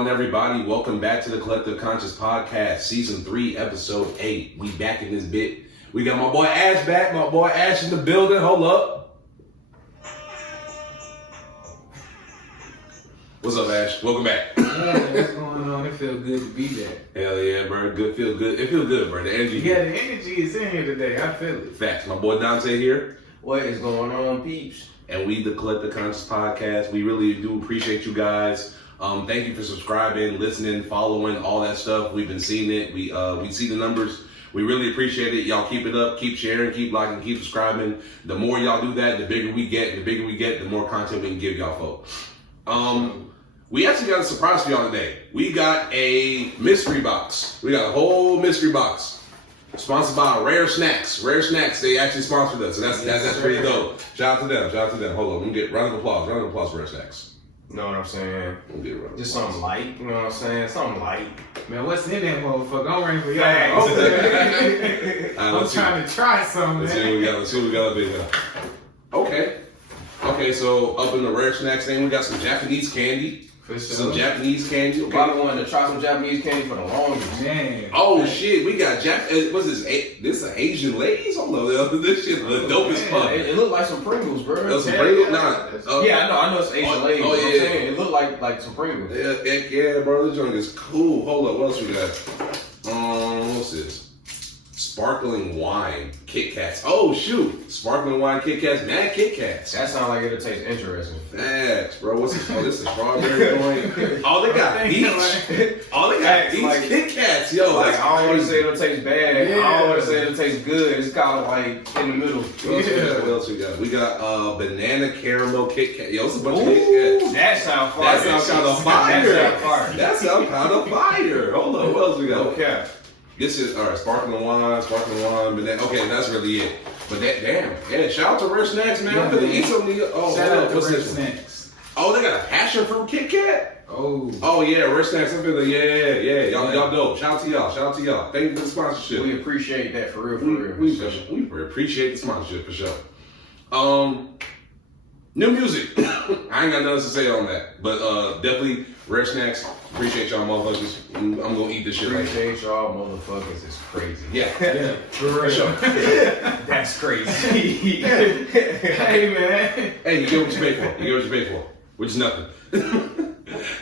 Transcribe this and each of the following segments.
on, everybody? Welcome back to the Collective Conscious Podcast, Season 3, Episode 8. We back in this bit. We got my boy Ash back. My boy Ash in the building. Hold up. What's up, Ash? Welcome back. Yeah, what's going on? It feels good to be there. Hell yeah, bro. Good, feel good. It feels good, bro. The energy. Yeah, the energy is in here today. I feel it. Facts. My boy Dante here. What is going on, peeps? And we, the Collective Conscious Podcast, we really do appreciate you guys. Thank you for subscribing, listening, following, all that stuff. We've been seeing it. We see the numbers. We really appreciate it. Y'all keep it up. Keep sharing, keep liking, keep subscribing. The more y'all do that, the bigger we get. The more content we can give y'all folks. We actually got a surprise for y'all today. We got a mystery box. We got a whole mystery box. Sponsored by Rare Snacks. Rare Snacks, they actually sponsored us, and that's pretty dope. Shout out to them. Hold on, let me get round of applause for Rare Snacks. You know what I'm saying? We'll get a round of Just applause. something light, you know what I'm saying? Something light. Man, what's in that motherfucker? I'm ready for y'all. Thanks. Okay. I'm Let's see. trying to try something, Let's see what we man. got. Let's see what we got up in here. Okay, so up in the Rare Snacks thing, we got some Japanese candy. For sure. Some Japanese candy. Okay. Probably wanted to try some Japanese candy for the longest. Man. Oh shit, we got what's this? This is Asian ladies? Hold on, this shit look dope as fuck. It looked like some Pringles, bro. That's some Yeah, Pringles? yeah. Nah. Yeah, I know it's Asian ladies. oh, You know what yeah. I'm saying? It looked like some Pringles. Yeah, bro, this joint is cool. Hold up, what else we got? What's this? Sparkling wine Kit Kats. Oh shoot, sparkling wine Kit Kats, mad Kit Kats. That sounds like it'll taste interesting. Facts, bro. What's this? Oh, this is strawberry joint. Oh, they got peach. Oh, they got Facts, peach like- Kit Kats. Yo, Like, that's I don't want to crazy. say it'll taste bad. Yeah. I don't want to say it'll taste good. It's kind of like in the middle. What else we got? We got banana caramel Kit Kat. Yo, it's a bunch of Kit Kats. That sounds fire. That sounds kind of fire. That sounds fire. That sounds kind of fire. Hold on, what else we got? Okay. This is all right. Sparkling wine, banana. Okay, that's really it. But yeah. Shout out to Rare Snacks, man. I'm gonna eat some of these. Oh, Shout hold out up, to what's Rare this one? Snacks. Oh, they got a passion fruit Kit Kat. Oh. Yeah, Rare Snacks. I'm feeling yeah. Y'all dope. Shout out to y'all. Thank you for the sponsorship. We appreciate that for real. We appreciate the sponsorship for sure. New music. I ain't got nothing to say on that, but definitely Rare Snacks. Appreciate y'all motherfuckers. I'm gonna eat this shit right now. Appreciate y'all motherfuckers. It's crazy. Yeah. Yeah, for real. Sure. That's crazy. Hey, man. Hey, you get what you pay for. Which is nothing.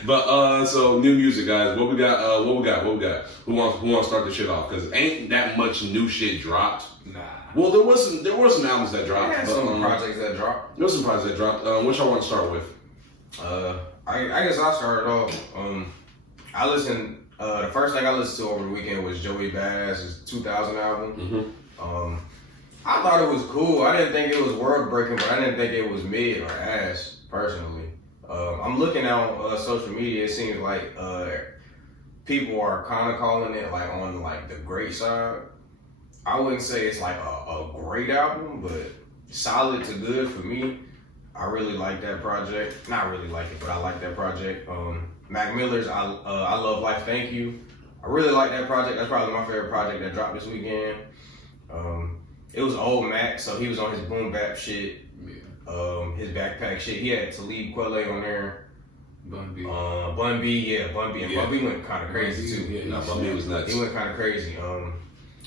But so new music, guys. What we got? Who wants to start this shit off? Because ain't that much new shit dropped. Nah. Well, there were some albums that dropped. Yeah, but, some projects that dropped. There were some projects that dropped. Which y'all want to start with? I guess I'll start off. I listened. The first thing I listened to over the weekend was Joey Badass's 2000 album. Mm-hmm. I thought it was cool. I didn't think it was world breaking, but I didn't think it was mid or ass personally. I'm looking on social media. It seems like people are kind of calling it like on like the great side. I wouldn't say it's like a great album, but solid to good for me. I really like that project. Not really like it, but I like that project. Mac Miller's I Love Life, Thank You. I really like that project. That's probably my favorite project that dropped this weekend. It was old Mac, so he was on his boom bap shit. His backpack shit. He had Talib Kweli on there. Bun B. Bun B. And Bun B went kind of crazy too. Yeah, No, Bun B was nuts. He went kind of crazy.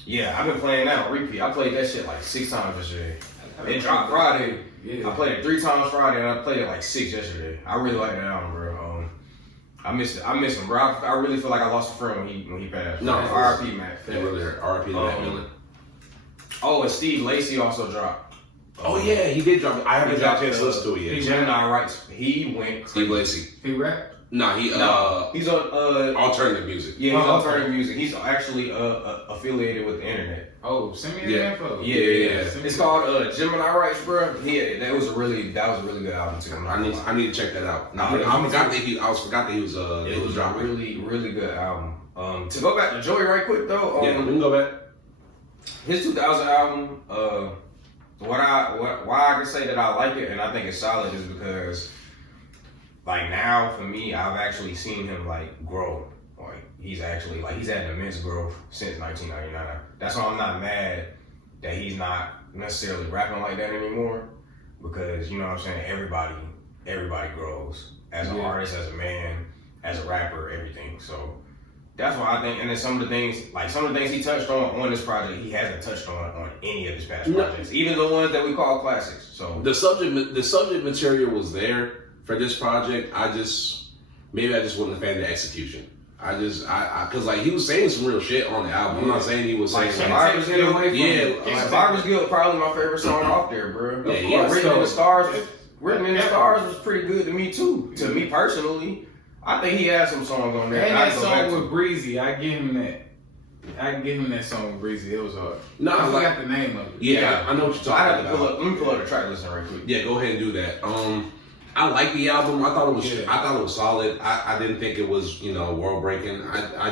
Yeah, I've been playing that on repeat. I played that shit like 6 times yesterday. It dropped Friday. Yeah. I played it 3 times Friday, and I played it like 6 yesterday. I really like that album, bro. I miss him, bro. I really feel like I lost a friend when he passed. No, R.I.P. Mac. Yeah, really, R.I.P. to Mac Miller. Oh, and Steve Lacy also dropped. Oh yeah, he did drop it. I haven't got a chance to listen to it yet. Gemini Rights. He went Steve crazy. Lacy. He rap? Nah, He's on alternative music. yeah, he's Oh, alternative music. He's actually affiliated with the internet. Oh, send me Yeah. the info. Yeah. Send me It's the- called Gemini Rights, bro. That was a really good album too. I need to check that out. Nah, I forgot that he was It was a dropping. really good album. To go back to Joey right quick though. Yeah, we can go back. His 2000 album, why I can say that I like it and I think it's solid is because, like now for me, I've actually seen him like grow. Like he's had immense growth since 1999. That's why I'm not mad that he's not necessarily rapping like that anymore, because you know what I'm saying. Everybody grows as an artist, as a man. as a rapper, everything. So that's why I think. And then some of the things he touched on this project, he hasn't touched on any of his past projects, even the ones that we call classics. So the subject material was there for this project. Maybe I just wasn't a fan of the execution. Cause like he was saying some real shit on the album. I'm not saying he was saying Survivor's Guild. Survivor's Guild probably my favorite song off there, bro. Yeah, Written in the Stars. Written in the Stars was pretty good to me too. To me personally, I think he had some songs on there. And that song with Breezy, I give him that. I can give him that song with Breezy. It was hard. No, I forgot the name of it. Yeah, I know what you're talking about. Let me pull up the track list right quick. Yeah, go ahead and do that. I like the album. I thought it was solid. I didn't think it was, world breaking. I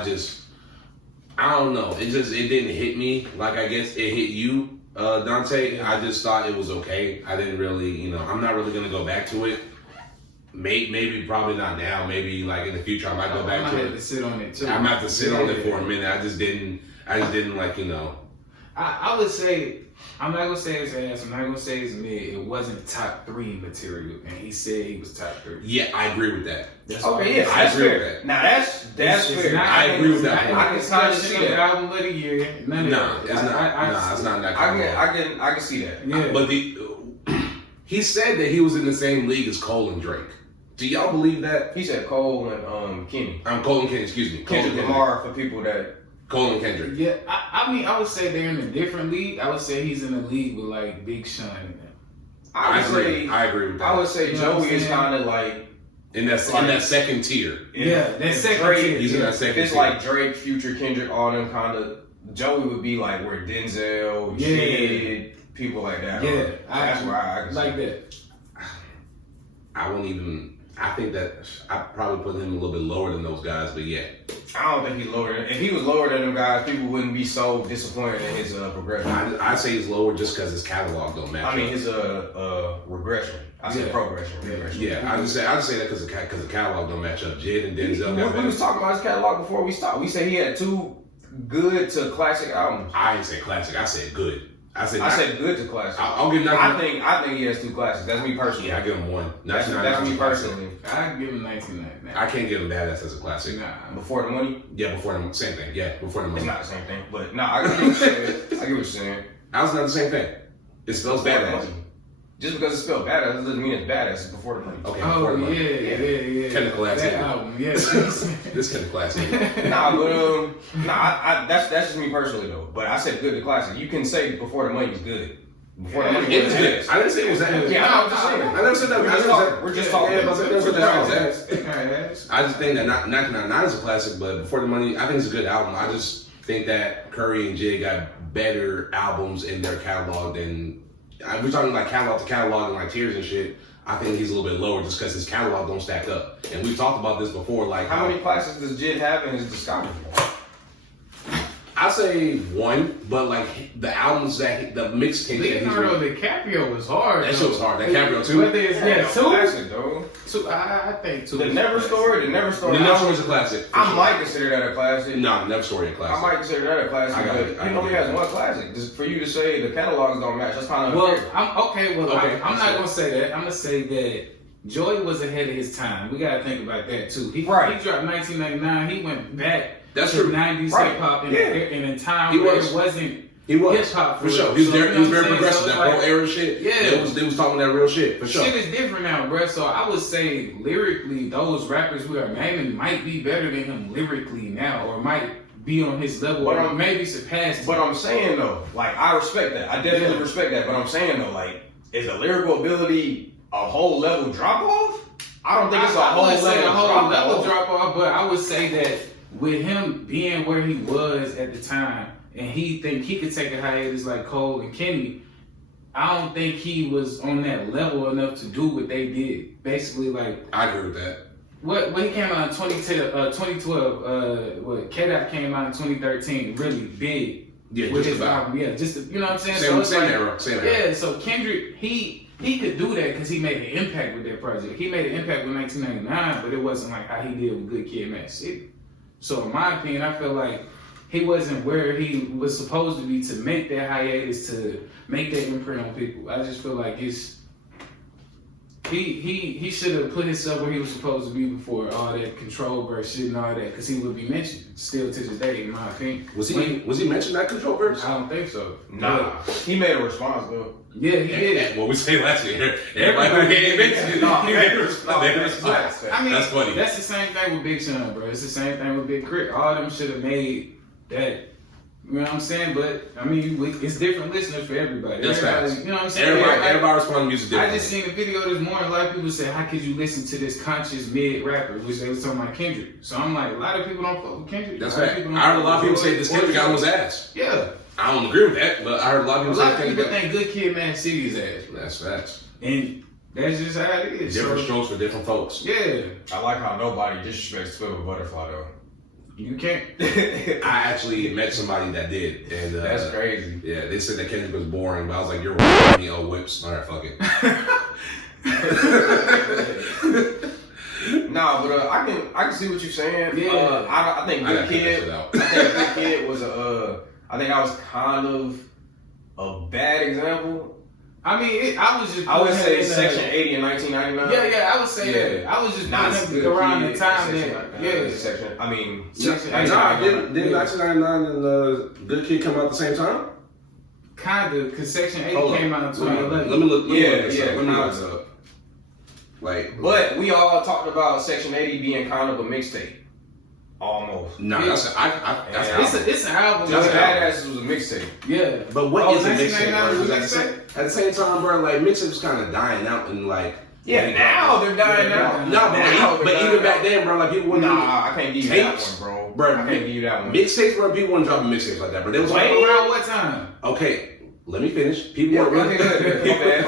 don't know. It didn't hit me like I guess it hit you, Dante. Yeah. I just thought it was okay. I didn't really, I'm not really gonna go back to it. Maybe probably not now. Maybe like in the future I might go back to it. I have to sit on it too. I might have to sit on it for a minute. I just didn't like, I would say, I'm not gonna say his ass, I'm not gonna say his mid. It wasn't top 3 material, and he said he was top 3. Yeah, I agree with that. I agree with that. Now that's fair. I agree with that. I can kind of see that album of the year. It's not that. I can see that. Yeah. But he said that he was in the same league as Cole and Drake. Do y'all believe that? He said Cole and Kenny. Cole and Kenny. Excuse me. Kendrick Lamar for people that. Cole and Kendrick. Yeah, I mean, I would say they're in a different league. I would say he's in a league with like Big Sean and them. I agree with that. I would say Joey is kind of like in that second tier. Yeah, that second Drake, tier. He's in that second tier. It's like Drake, Future, Kendrick, all them kind of. Joey would be like where Denzel, Jid, people like that. Yeah, that's where I can like see. that. I won't even. I think that I probably put him a little bit lower than those guys, but yeah. I don't think he's lower. If he was lower than them guys, people wouldn't be so disappointed in his progression. I say he's lower just because his catalog don't match. I mean his regression. I said progression. Yeah, I just say that because the catalog don't match up. Jid and Denzel. We was talking about his catalog before we stopped. We said he had 2 good to classic albums. I didn't say classic. I said good. I said good to classic. I'll give. I think he has 2 classics. That's me personally. Yeah, I give him 1. That's me personally. I give him 1999. I can't give him Badass as a classic. Nah. Before the Money? Yeah, Before the same thing. Yeah, Before the Money. It's not the same thing, but no, I get what you're saying. I get what you're saying. That's not the same thing. It spells Badass. Just because it's spelled Badass doesn't mean it's Badass. It's Before the Money. Okay. Oh yeah. Technical ass. That album, yeah. This kind of classic. That's just me personally though. But I said good to classic. You can say Before the Money is good. Before the Money was good. I didn't say it was that. Yeah, I'm just saying. I never said that. We're just talking. I just think that 1999 is a classic, but Before the Money, I think it's a good album. I just think that Curry and Jid got better albums in their catalog than. We're talking like catalog to catalog and like tiers and shit. I think he's a little bit lower just because his catalog don't stack up. And we've talked about this before. Like how many classics does Jid have in his discography? I say 1, but like the albums that the mixtape. Leonardo DiCaprio was hard. That shit was hard. DiCaprio too. Whether it's 2 classic though. 2, I think 2. The Never Story. The Never Story is a classic. I might consider that a classic. No, Never Story a classic. I might consider that a classic. He only has 1 classic. Just for you to say the catalogs don't match, that's kind of unfair. I'm not gonna say that. I'm gonna say that Joey was ahead of his time. We gotta think about that too. He dropped 1999. He went back. That's to true. 90s hip hop in a time where it wasn't hip hop for sure. He was very progressive. That whole era shit. Yeah, they was talking that real shit for sure. Shit is different now, bro. So I would say lyrically, those rappers we are naming might be better than him lyrically now, or might be on his level, or maybe surpass him. But I'm saying though, like I respect that. I definitely respect that. But I'm saying though, like, is the lyrical ability a whole level drop off? I don't think it's a whole level drop off. But I would say that. With him being where he was at the time, and he think he could take a hiatus like Cole and Kenny, I don't think he was on that level enough to do what they did. Basically, like I agree with that. When he came out in 2012, what K-Dot came out in 2013, really big. Yeah, with his album. Yeah, just you know what I'm saying. Same era. Yeah, so Kendrick, he could do that because he made an impact with that project. He made an impact with 1999, but it wasn't like how he did with Good Kid, Mad City. So in my opinion, I feel like he wasn't where he was supposed to be to make that hiatus, to make that imprint on people. I just feel like it's he should have put himself where he was supposed to be before all that control burst shit and all that, because he would be mentioned still to this day, in my opinion. Was he mentioned that control burst? I don't think so. Nah, he made a response though. Yeah, he did. What we say last year, everybody who ain't mentioned it, he made a response. I mean, That's funny. That's the same thing with Big Sean, bro. It's the same thing with Big Crit. All of them should have made that. You know what I'm saying? But I mean, it's different listeners for everybody. That's facts. You know what I'm saying? Everybody responds to music differently. I just seen a video this morning. A lot of people said, "How could you listen to this conscious mid rapper?" Which they was talking about Kendrick. So I'm like, a lot of people don't fuck with Kendrick. That's right. I heard a lot of people say this Kendrick album was ass. Yeah. I don't agree with that, but I heard a lot of people say A lot of people Kendrick. think Good Kid, Mad City is ass, bro. That's facts. And that's just how it is. Different strokes for different folks. Yeah. I like how nobody disrespects Swivel Butterfly though. You can't. I actually met somebody that did, and That's crazy. Yeah, they said that Kendrick was boring, but I was like, "You're right, me, oh whips." All right, fuck it. Nah, but I can see what you're saying. Yeah. I think I Good gotta figure Kid. that shit out. I think Good Kid was I think that was kind of a bad example. I mean, I was just. I would putting say him in Section 80 in 1999. Yeah, I would say that. I was just Not putting him around the time that. Section. I mean, Section Nah, didn't 1999 and Good Kid come out at the same time? Kinda, because Section 8 Hold came on. out in 2011. Let me look. Yeah, Let me yeah. look this up. Like, but we all talked about Section 80 being kind of a mixtape. Almost. nah, that's It's an album. Just That's Badass was a mixtape. Yeah. But what Oh, is a mixtape? 1999 bro? was a 'Cause at the same time, bro, like mixtapes kind of dying out and like. Yeah, now they're dying out. No, but even back then, bro, like people wouldn't. Nah, I can't give you tapes, that one, bro. I can't give you that one. Mixtapes, bro, people weren't dropping mixtapes like that, bro. They was like, Around what time? okay, let me finish. People Yeah, weren't really. okay,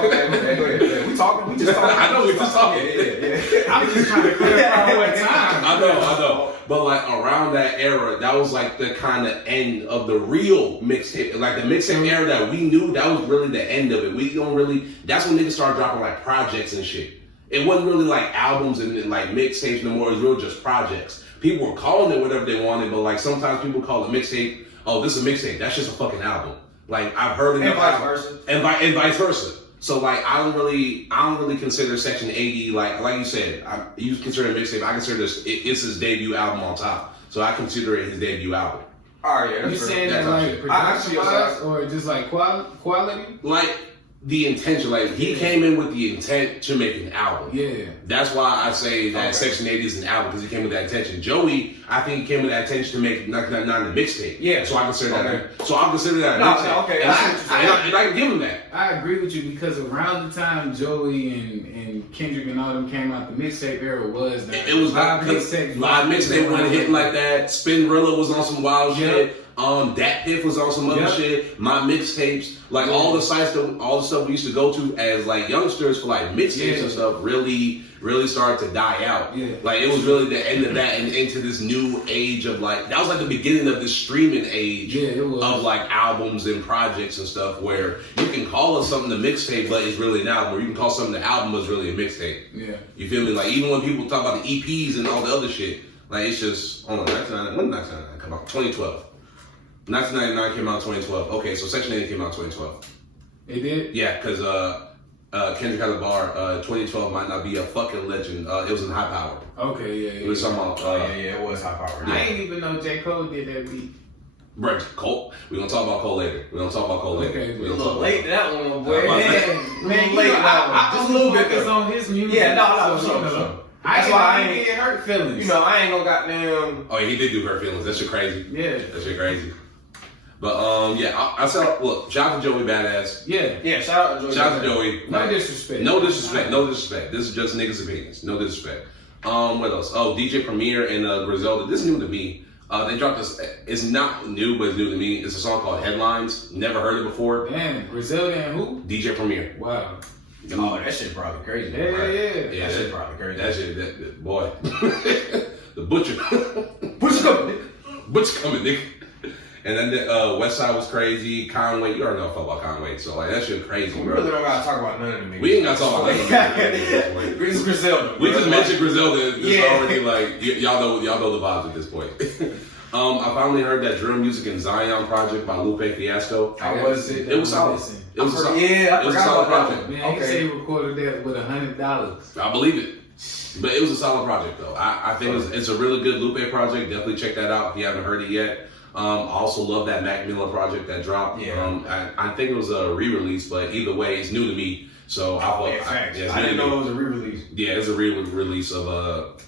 go ahead. We talking. We just talking. I know we just talking. Yeah. I was just trying to clarify what time. I know. But like around that era, that was like the kind of end of the real mixtape. Like the mixtape era that we knew, that was really the end of it. We don't really. That's when niggas started dropping like projects and shit. It wasn't really like albums and like mixtapes no more. It was really just projects. People were calling it whatever they wanted, but like sometimes people call it mixtape. Oh, this is a mixtape. That's just a fucking album. Like I've heard it. And vice versa. And vice versa. So like I don't really consider Section 80 like you said. You consider it a mixtape. I consider this. It's his debut album on top. So I consider it his debut album. All right, yeah. You saying that like production wise or just like quality? Like the intention, like he came in with the intent to make an album. Yeah. That's why I say that Section 80 is an album, because he came with that intention. Joey, I think he came with that intention to make 1999 a mixtape. Yeah. So I consider that. So I consider that a No, mixtape. okay. And I can give him that. I agree with you, because around the time Joey and Kendrick and all them came out, the mixtape era was that. It was live like mixtape. live mixtape wasn't hitting like that. Spinrilla was on some wild shit. Dat Piff was on some other shit. My mixtapes, like all the sites, all the stuff we used to go to as like youngsters for like mixtapes and stuff, really started to die out. Yeah. Like it was really the end of that and into this new age of like, that was like the beginning of this streaming age of like albums and projects and stuff, where you can call it something a mixtape, but it's really an album. Or you can call something an album, but it's really a mixtape. Yeah. You feel me? Like even when people talk about the EPs and all the other shit, like it's just, hold on, when did 1999 come out? 2012. 1999 came out in 2012. Okay, so Section 80 came out in 2012. It did? Yeah, because Kendrick had a bar. 2012 might not be a fucking legend. It was in High Power. Okay, yeah. It was talking about. Yeah, it was High Power. I didn't even know J. Cole did that beat. Right, Cole. We're gonna talk about Cole later. Okay, a little late that one, boy. Man, late I just a little bit focus on his music. Yeah, no, so, sure. That's why I ain't get hurt feelings. You know, I ain't gonna goddamn. Oh, yeah, he did do Hurt Feelings. That shit crazy. Yeah. That shit crazy. But yeah, I said, look, shout out to Joey Badass. Yeah. Shout out to Joey. Shout out to Joey. No disrespect. No disrespect. This is just niggas' opinions. No disrespect. What else? Oh, DJ Premier and Griselda. This is new to me. They dropped this. It's not new, but it's new to me. It's a song called Headlines. Never heard it before. Damn, Griselda and who? DJ Premier. Wow. Oh, that shit probably crazy. Yeah. That shit probably crazy. That shit, that boy. The butcher. Butcher coming. Butcher coming, nigga. And then the West Side was crazy. Conway, you already know about Conway, so like that shit crazy, We bro. really don't gotta talk about none of them niggas. We ain't gotta talk about none of them. It's Griselda. We just mentioned Griselda. It's already like y'all know the vibes at this point. I finally heard that Drill Music in Zion project by Lupe Fiasco. I was It was solid. It was a solid. Yeah, I It was a forgot solid about project. that. Man, he said he recorded that with $100. I believe it. But it was a solid project though. I think it's a really good Lupe project. Definitely check that out if you haven't heard it yet. I also love that Mac Miller project that dropped. Yeah. I think it was a re-release, but either way, it's new to me. So I didn't know it was a re-release. Yeah, it's a re-release of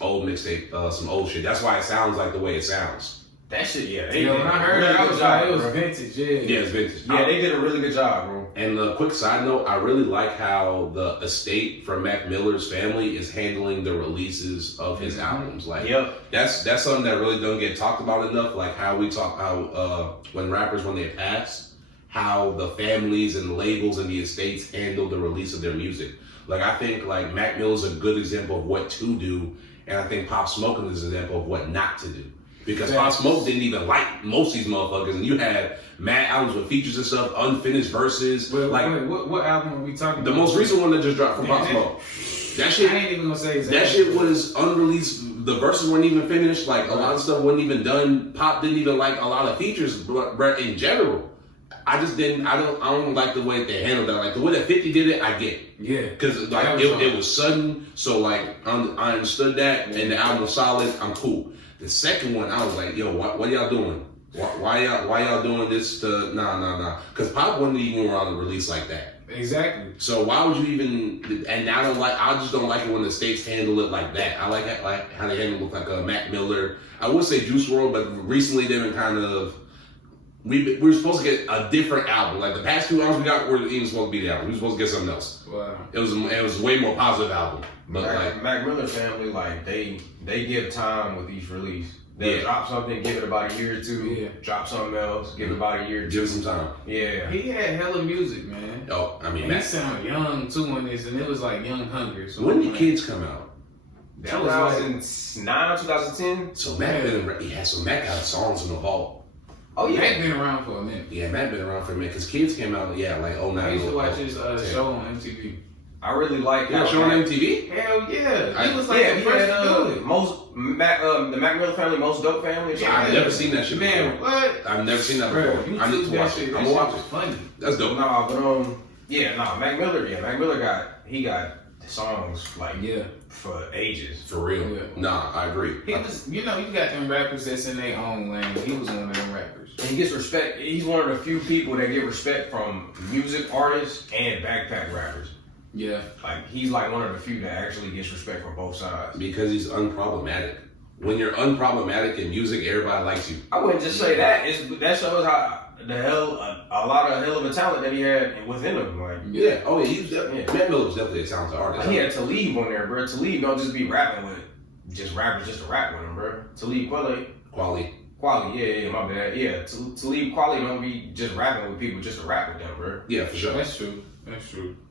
old mixtape, some old shit. That's why it sounds like the way it sounds. That shit, yeah. When I heard that, it was vintage, yeah. Yeah, it's vintage. Yeah, they did a really good job, bro. And a quick side note, I really like how the estate from Mac Miller's family is handling the releases of his albums. Like, that's something that really don't get talked about enough. Like how we talk when they pass, how the families and the labels and the estates handle the release of their music. Like I think like Mac Miller's a good example of what to do, and I think Pop Smoke is an example of what not to do. Because Pop Smoke didn't even like most of these motherfuckers, and you had mad albums with features and stuff, unfinished verses. Wait, what album are we talking about? The most recent one that just dropped from Pop Smoke. That shit, I ain't even gonna say that shit was unreleased. The verses weren't even finished. Like a lot of stuff wasn't even done. Pop didn't even like a lot of features, but in general, I don't like the way they handled that. Like the way that 50 did it, I get. Yeah. Because like it was sudden, so like I understood that, and the album was solid. I'm cool. The second one, I was like, yo, what y'all doing? Why y'all doing this to, nah. Because Pop wasn't even around to release like that. Exactly. So why would you even, and I just don't like it when the states handle it like that. I like how they handle it with like a Mac Miller. I would say Juice WRLD, but recently they've been kind of, we were supposed to get a different album. Like the past 2 albums we got weren't even supposed to be the album. We were supposed to get something else. Wow. It was a way more positive album. But Mac Miller family, like they give time with each release. They'll drop something, give it about a year or two. Drop something else, give it about a year or two. Give it some time. Yeah. He had hella music, man. Oh, I mean, he sounded young too on this, and it was like Young Hunger. So when did Kids come out? That was 2009 or 2010. So Mac got songs in the vault. Oh yeah, Mac been around for a minute. Yeah, Mac been around for a minute because Kids came out. Yeah, like 09. I used to watch his show on MTV. I really like that show on MTV. Hell yeah, he was like the first to do it. The Mac Miller family, most dope family. Yeah, I've never seen that shit. Man, before. what? I've never seen that before. I need to watch it. I'm gonna watch it. Funny. That's dope. Nah, but Mac Miller. Yeah, Mac Miller got songs like for ages. For real. Yeah. Nah, I agree. He was, you got them rappers that's in their own lane. He was one of them rappers. And he gets respect. He's one of the few people that get respect from music artists and backpack rappers. Yeah. Like, he's like one of the few that actually gets respect from both sides. Because he's unproblematic. When you're unproblematic in music, everybody likes you. I wouldn't just say that. That shows how a lot of talent that he had within him. Like, Mac Miller was definitely a talented artist. He had Talib on there, bro. Talib don't just be rapping with just rappers just to rap with him, bro. Talib Kweli, my bad. Yeah, Talib Kweli don't be just rapping with people just to rap with them, bro. Yeah, for sure. That's true.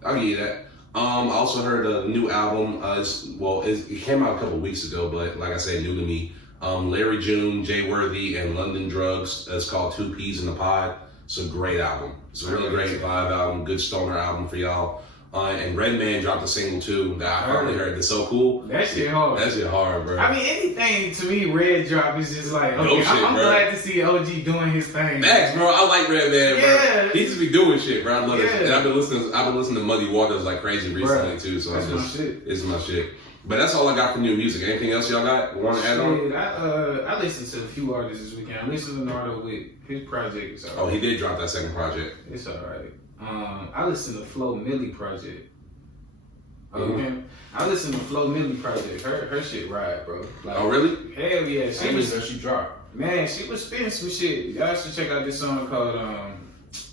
I'll give you that. I also heard a new album. It came out a couple weeks ago, but like I said, new to me. Larry June, Jay Worthy, and London Drugs. It's called 2 Peas in a Pod. It's a great album. It's a really great vibe album. Good stoner album for y'all. And Redman dropped a single too that I finally heard. It's so cool. That shit hard. That shit hard, bro. I mean, anything to me, Red drop is just like, okay, I'm glad to see OG doing his thing. Max, bro, I like Redman, bro. Yeah. He just be doing shit, bro. I love it. And I've been listening to Muddy Waters like crazy recently too. So it's my shit. But that's all I got for new music. Anything else y'all got? Want to add on? I listened to a few artists this weekend. I listened to Nardo with his project. Oh, he did drop that second project. It's alright. I listened to Flo Milli project. I listened to Flo Milli project. Her shit ride, bro. Like, oh really? Hell yeah. She dropped. Man, she was spitting some shit. Y'all should check out this song called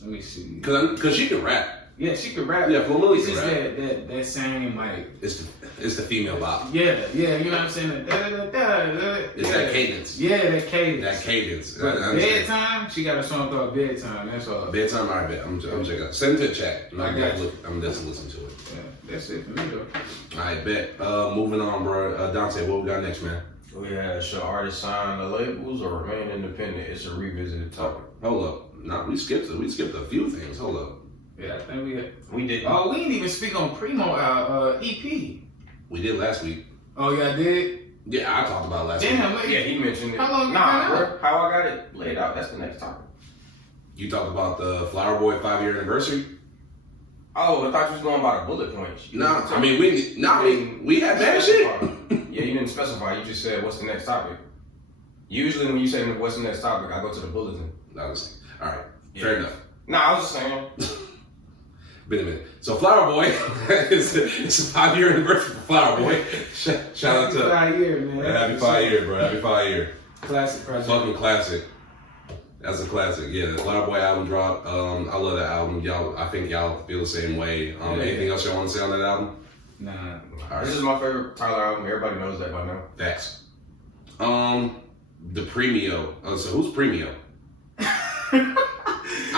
let me see. Cause she can rap. Yeah, she could rap. Yeah, Flo Milli can rap. It's that same like. It's the female vibe. Yeah, you know what I'm saying? It's that cadence. Yeah, that cadence. That cadence. Bedtime, she got a song called Bedtime. That's all. Bedtime, I bet. I'm checking out. Send it to the chat. I'm just listening to it. Yeah, that's it for me though. I bet. Moving on, bro. Dante, what we got next, man? We had should artists sign the labels or remain independent? It's a revisited topic. Hold up. Nah, we skipped a few things. Hold up. Yeah, I think we did. Oh, we didn't even speak on Primo EP. We did last week. Oh, yeah, I did? Yeah, I talked about it last week. Damn, Yeah, he mentioned it. How long you Nah, been bro. How I got it laid out, that's the next topic. You talked about the Flower Boy 5-year anniversary. Oh, I thought you was going by the bullet points. No, I mean we had bad shit. Yeah, you didn't specify. You just said what's the next topic. Usually when you say what's the next topic, I go to the bulletin. Obviously. All right, Yeah. fair enough. Nah, I was just saying. Been a minute. So Flower Boy, it's a 5-year anniversary for Flower Boy. Shout out to 5 years, man. Happy 5 year, bro. Happy 5 year. Classic project. Fucking classic. That's a classic. Yeah, the Flower Boy album dropped. I love that album. I think y'all feel the same way. Anything else y'all want to say on that album? Nah. All right. This is my favorite Tyler album. Everybody knows that by now. Facts. The Premio. So who's Premio?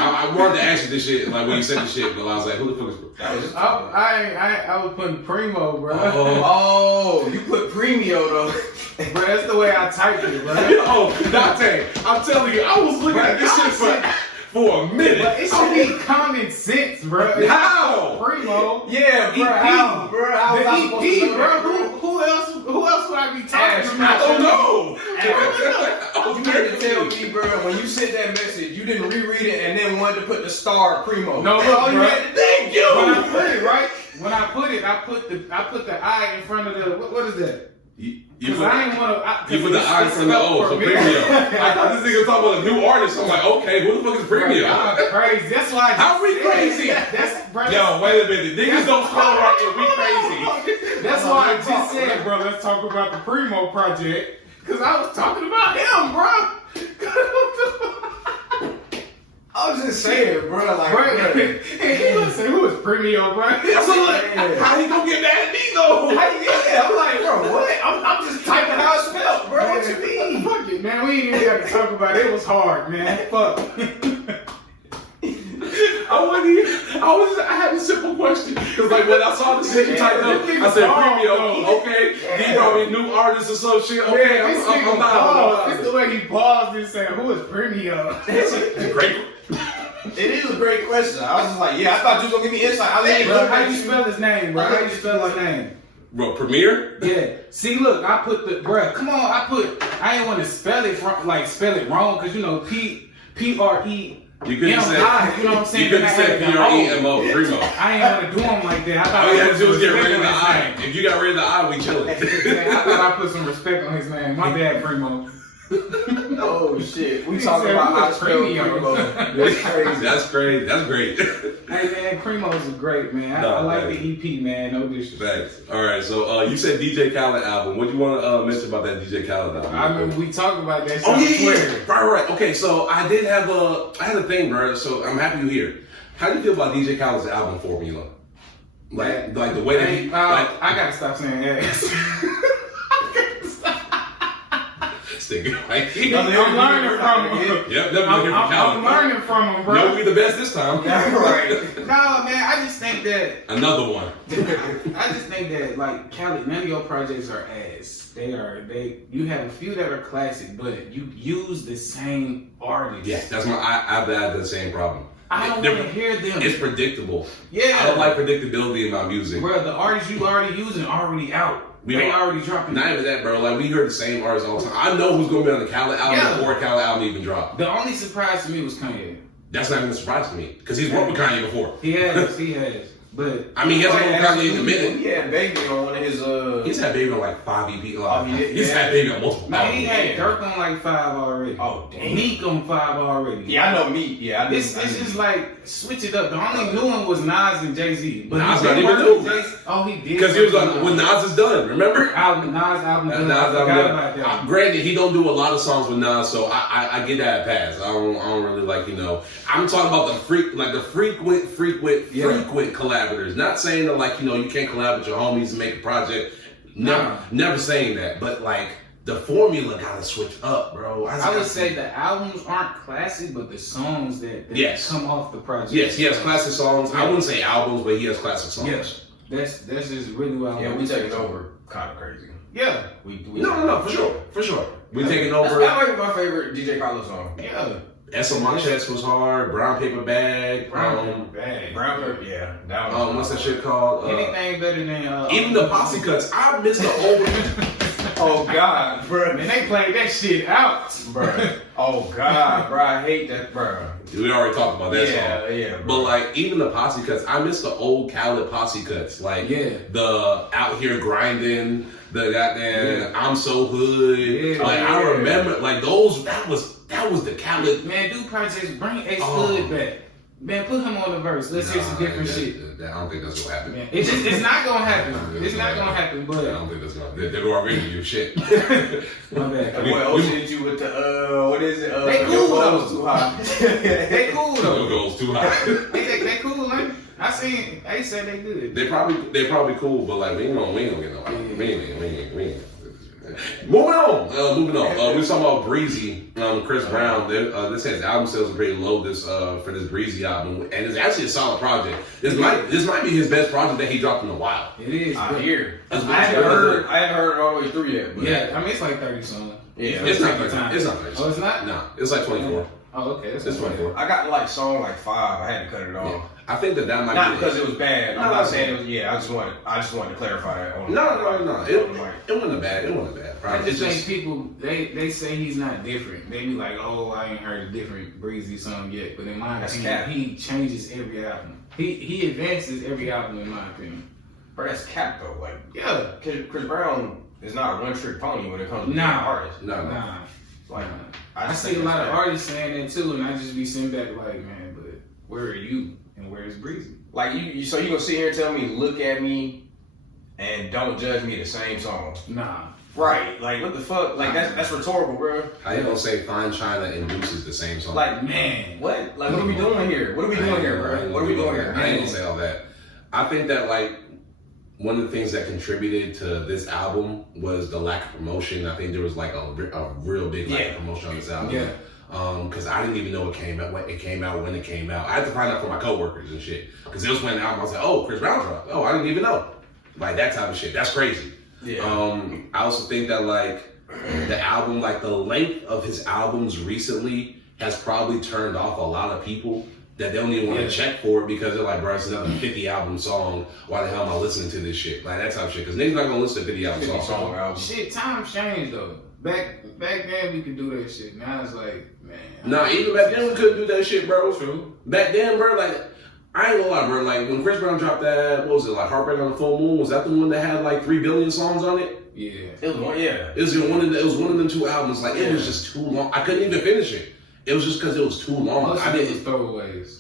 I wanted to ask you this shit, like when you said this shit, but I was like, who the fuck is That was I was putting Primo, bro. Oh, you put Premio though. Bro, that's the way I typed it, bro. Oh, Dante, I'm telling you, I was looking at this shit for a minute. But it should be common sense, bro. How? Primo. Yeah, bro. How? Bro, how was I The supposed to EP, know bro. that? Who else would I be talking I about? don't know. You need to tell me, bro, when you sent that message, you didn't reread it and then wanted to put the star Primo. No, That's all look, you bro. had to thank you. When I put it, right? When I put it, I put the I in front of the what is that? You Because put, I ain't want to. you put the I from the O, so Premio. I thought this nigga was talking about a new artist. I'm like, okay, who the fuck is Premio? Y'all crazy. That's why. How we crazy? That's bro. Yo, wait a minute. Niggas don't spell right and we crazy. That's why I just said, bro. Let's talk about the Primo project. Because I was talking about him, bro. I was just saying, bro, like, Bro, bro. and he was saying, who is Premio, bro? So like, how he gonna get mad at me though? Yeah, I'm like, bro, what? I'm just typing how it's spelled, bro. What you mean? Fuck it, man. We ain't even got to talk about it. It was hard, man. Fuck. I had a simple question. Because like when I saw the shit you typed up, I said Premio, okay. He probably a new artist or some shit. Okay, I'm not. It's the way he paused and said, who is Premio? Great. It is a great question. I was just like, yeah, I thought you was gonna give me insight. I didn't Bro, how you spell his name, bro? How you spell his name? Bro, Premiere? Yeah. See, look, I put the, bro, come on, I ain't want to spell it wrong, because, you know, P-R-E. You could have said, you know what I'm saying? You could have said P-R-E-M-O, Primo. I ain't want to do him like that. I thought All you had to do was get rid of respect the on his I. name. If you got rid of the I, we chillin'. I thought I put some respect on his name. My bad, Primo. Oh shit, we He talking said, about "Who how is to spell Premio?" Primo. That's crazy. That's great. That's great. Hey man, Primo's is great, man. No, I like man. the EP, man. No disrespect. Thanks. All right, so you said DJ Khaled album. What do you want to mention about that DJ Khaled album? I remember we talked about that shit Oh on yeah. Twitter. Right. Okay, so I had a thing, bro. So I'm happy you're here. How do you feel about DJ Khaled's album Formula? Like the way that he like. I gotta stop saying ass. Like, I'm learning from him. Yep, never looking for I'm Khaled. learning from him, bro. No, we the best this time. That's right. No, man, I just think that Another one. I just think that like Khaled, none of your projects are ass. You have a few that are classic, but you use the same artists. Yeah, that's I've had the same problem. I don't want to hear them. It's predictable. Yeah. I don't like predictability in my music. Bro, the artists you already using already out. They already dropping. Not even that, bro. Like we heard the same artists all the time. I know who's gonna be on the Khaled album Yeah. before Khaled album even dropped. The only surprise to me was Kanye. That's not even a surprise to me because he's worked with Kanye before. He has. But I mean, he hasn't worked with Kanye in a minute. He had Baby on one of his He's had Baby on like 5 EP. He's yeah. had Baby on multiple. no, he albums. had Dirk on like 5 already. Oh damn. Meek on 5 already. Yeah, I know Meek. Yeah, I This is like switch it up. The only new one was Nas and Jay-Z. But Nas he not did even work new. with Jay-Z. Oh, he did. Because he was like, when Nas is done, remember? Nas album. Nas done. I album forgot done. about that. Granted, he don't do a lot of songs with Nas, so I get that pass. I don't really like, I'm talking about the frequent collaborators. Not saying that like, you can't collab with your homies and make a project. Never saying that. But like the formula gotta switch up, bro. I would say the albums aren't classic, but the songs that come off the project. Yes, he has classic songs. I wouldn't say albums, but he has classic songs. Yes. That's just really what I Yeah, want we to taking say. over kind of crazy. Yeah. No, for sure. We taking over. That's like my favorite DJ Khaled song. Yeah. S on My Chest was hard. Brown Paper Bag. Brown Paper, yeah. That was What's that shit called? Anything better than even the posse cuts. I miss the old. Oh God, bro. Man, they played that shit out. Bro. Oh God, bro. I hate that, bro. We already talked about that song. Yeah, bro. But like even the posse cuts, I miss the old Khaled posse cuts. Like the out here grinding, the goddamn I'm so hood. Yeah, like I remember like those that was the Khaled. Man, do projects, bring Ace Hood back. Man, put him on the verse. Let's hear some different shit. I don't think that's gonna happen. Man, it's not gonna happen. It's not gonna happen, but I don't think that's gonna. They're already do your shit. My bad. What else did you with the what is it? They cool though. Too high. They cool No though. goals too high. They cool, man. I seen Ace said they good. They probably cool, but like we ain't gonna get no. We ain't. Moving on. We was talking about Breezy, Chris Brown. This has album sales are pretty low for this Breezy album, and it's actually a solid project. This might be his best project that he dropped in a while. It is. I hear. It's I haven't heard it all the way through yet. But Yeah, I mean it's like 30 something. Yeah, It's not 30. time. It's not 30. Oh, it's not? No, it's like 24. Oh, okay. It's 24. I got like song like 5. I had to cut it off. Yeah. I think that might Not be because it was bad. I'm No, not saying it was. Yeah, I just wanted to clarify that. No. It wasn't a bad I project. just It's think people they say he's not different. They be like, oh, I ain't heard a different Breezy song yet. But in my opinion, he changes every album. He advances every album in my opinion. Bro, that's cap though. Like, Yeah. Chris Brown is not a one-trick pony when it comes to being Nah. an artist. No. Nah. Like, I see a lot of artists saying that too, and I just be sitting back like, man, but where are you and where is Breezy? Like so you gonna sit here and tell me, look at me, and don't judge me the same song? Nah. Right? Like what the fuck? Like that's rhetorical, bro. How you gonna say Fine China and Deuce is the same song? Like Man. what? Like what are we doing here? What are we doing here, bro? What are we doing here? I ain't gonna say all that. I think that like one of the things that contributed to this album was the lack of promotion. I think there was like a real big lack of promotion on this album. Yeah. Because I didn't even know it came out when it came out. I had to find out from my coworkers and shit. Because it was when the album I was like, oh, Chris Brown dropped. Oh, I didn't even know. Like that type of shit. That's crazy. Yeah. I also think that like the album, like the length of his albums recently has probably turned off a lot of people that they don't even want to check for it because they're like, bro, it's another 50 album song. Why the hell am I listening to this shit? Like that type of shit. Because niggas not gonna listen to 50 album songs. Shit, times changed though. Back then we could do that shit. Now it's like, man. Nah, even back then we couldn't do that shit, bro. True. Back then, bro, like I ain't gonna lie, bro. Like when Chris Brown dropped that, what was it, like Heartbreak on the Full Moon? Was that the one that had like 3 billion songs on it? Yeah. It was one. Yeah. It was one of them 2 albums. Like it was just too long. I couldn't even finish it. It was just because it was too long. Most of it was throwaways.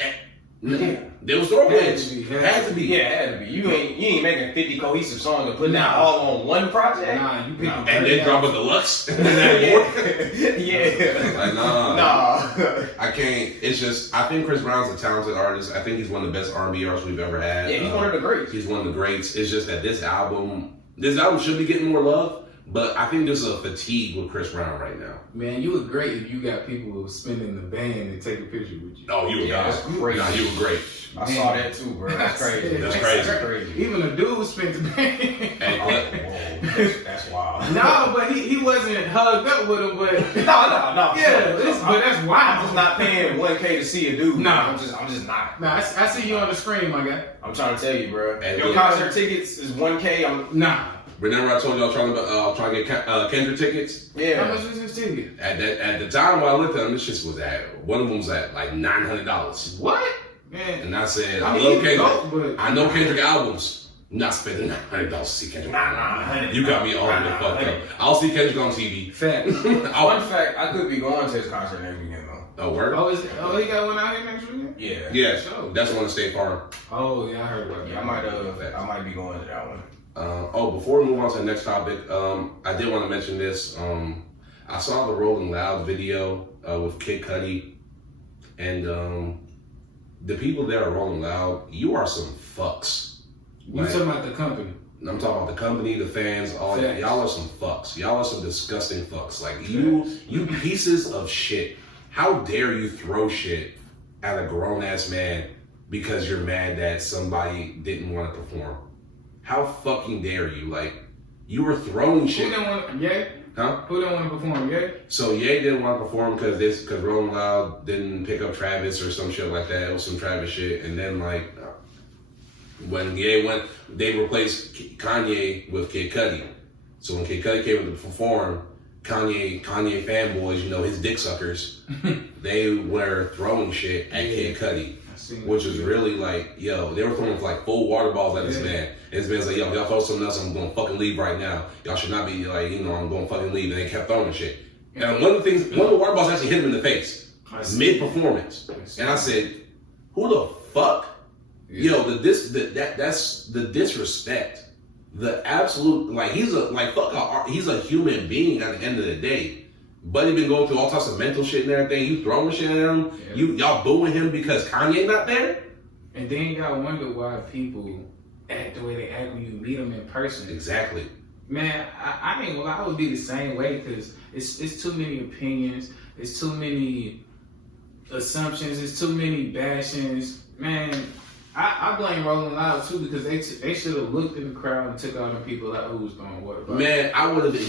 There was throwaways. Had to be. Yeah, it had to be. You ain't making 50 cohesive songs and putting that all on one project. Nah, you pick And then drop a deluxe. And then Yeah. Like nah. Nah. I can't. It's just I think Chris Brown's a talented artist. I think he's one of the best R&B artists we've ever had. Yeah, he's one of the greats. He's one of the greats. It's just that this album should be getting more love. But I think there's a fatigue with Chris Brown right now. Man, you would great if you got people spinning the band and take a picture with you. Oh, you were that's crazy. Nah, you were great. I saw that too, bro. That's crazy. That's crazy. That's crazy. Even a dude spent the band. Hey, Whoa, that's wild. No, but he wasn't hugged up with him, but No. yeah, but that's I'm wild. just not paying 1K to see a dude. Nah. I'm just not. Nah, I see you on the screen, my guy. I'm trying to tell you, bro. And Your look- concert tickets is 1K. Nah. Remember I told you I was trying to get Kendrick tickets? How Yeah. much was this ticket? At the time when I looked at them, this shit was at one of them was at like $900. What? Man. And I said, I I mean, love you Kendrick. go, but- I know Kendrick albums. I'm not spending $900 to see Kendrick. Nah. You got me all the fuck up. I'll see Kendrick on TV. Fact. Fun fact, I could be going to his concert next weekend though. Oh, word? He got one out here next weekend? Yeah. Yeah, Sure. that's one to State Farm. Oh, yeah, I heard about that. Yeah, I might be going to that one. Before we move on to the next topic, I did want to mention this. I saw the Rolling Loud video with Kid Cudi, and the people there are Rolling Loud. You are some fucks. You talking about the company? I'm talking about the company, the fans, all that. Facts. Y'all are some fucks. Y'all are some disgusting fucks. Like you pieces of shit. How dare you throw shit at a grown ass man because you're mad that somebody didn't want to perform? How fucking dare you? Like you were throwing shit. Who didn't want? Yeah. Huh? Who didn't want to perform? Yeah. So Ye didn't want to perform because Rolling Loud didn't pick up Travis or some shit like that. It was some Travis shit, and then like when Ye went, they replaced Kanye with Kid Cudi. So when Kid Cudi came to perform, Kanye fanboys, you know, his dick suckers, they were throwing shit at Kid Cudi. Which is really like, yo, they were throwing like full water balls at this man. And this man's like, yo, y'all throw something else, I'm gonna fucking leave right now. Y'all should not be like, you know, I'm gonna fucking leave. And they kept throwing shit. And one of the water balls actually hit him in the face, mid-performance. And I said, who the fuck? Yo, that's the disrespect. The absolute, like, he's a human being at the end of the day. Buddy been going through all types of mental shit and everything. You throwing shit at him. Yeah. Y'all booing him because Kanye not there. And then you gotta wonder why people act the way they act when you meet them in person. Exactly. Man, I ain't gonna lie, I would be the same way because it's too many opinions. It's too many assumptions. It's too many bashings. Man, I blame Rolling Loud too because they should have looked in the crowd and took all them people out who was throwing water. Man,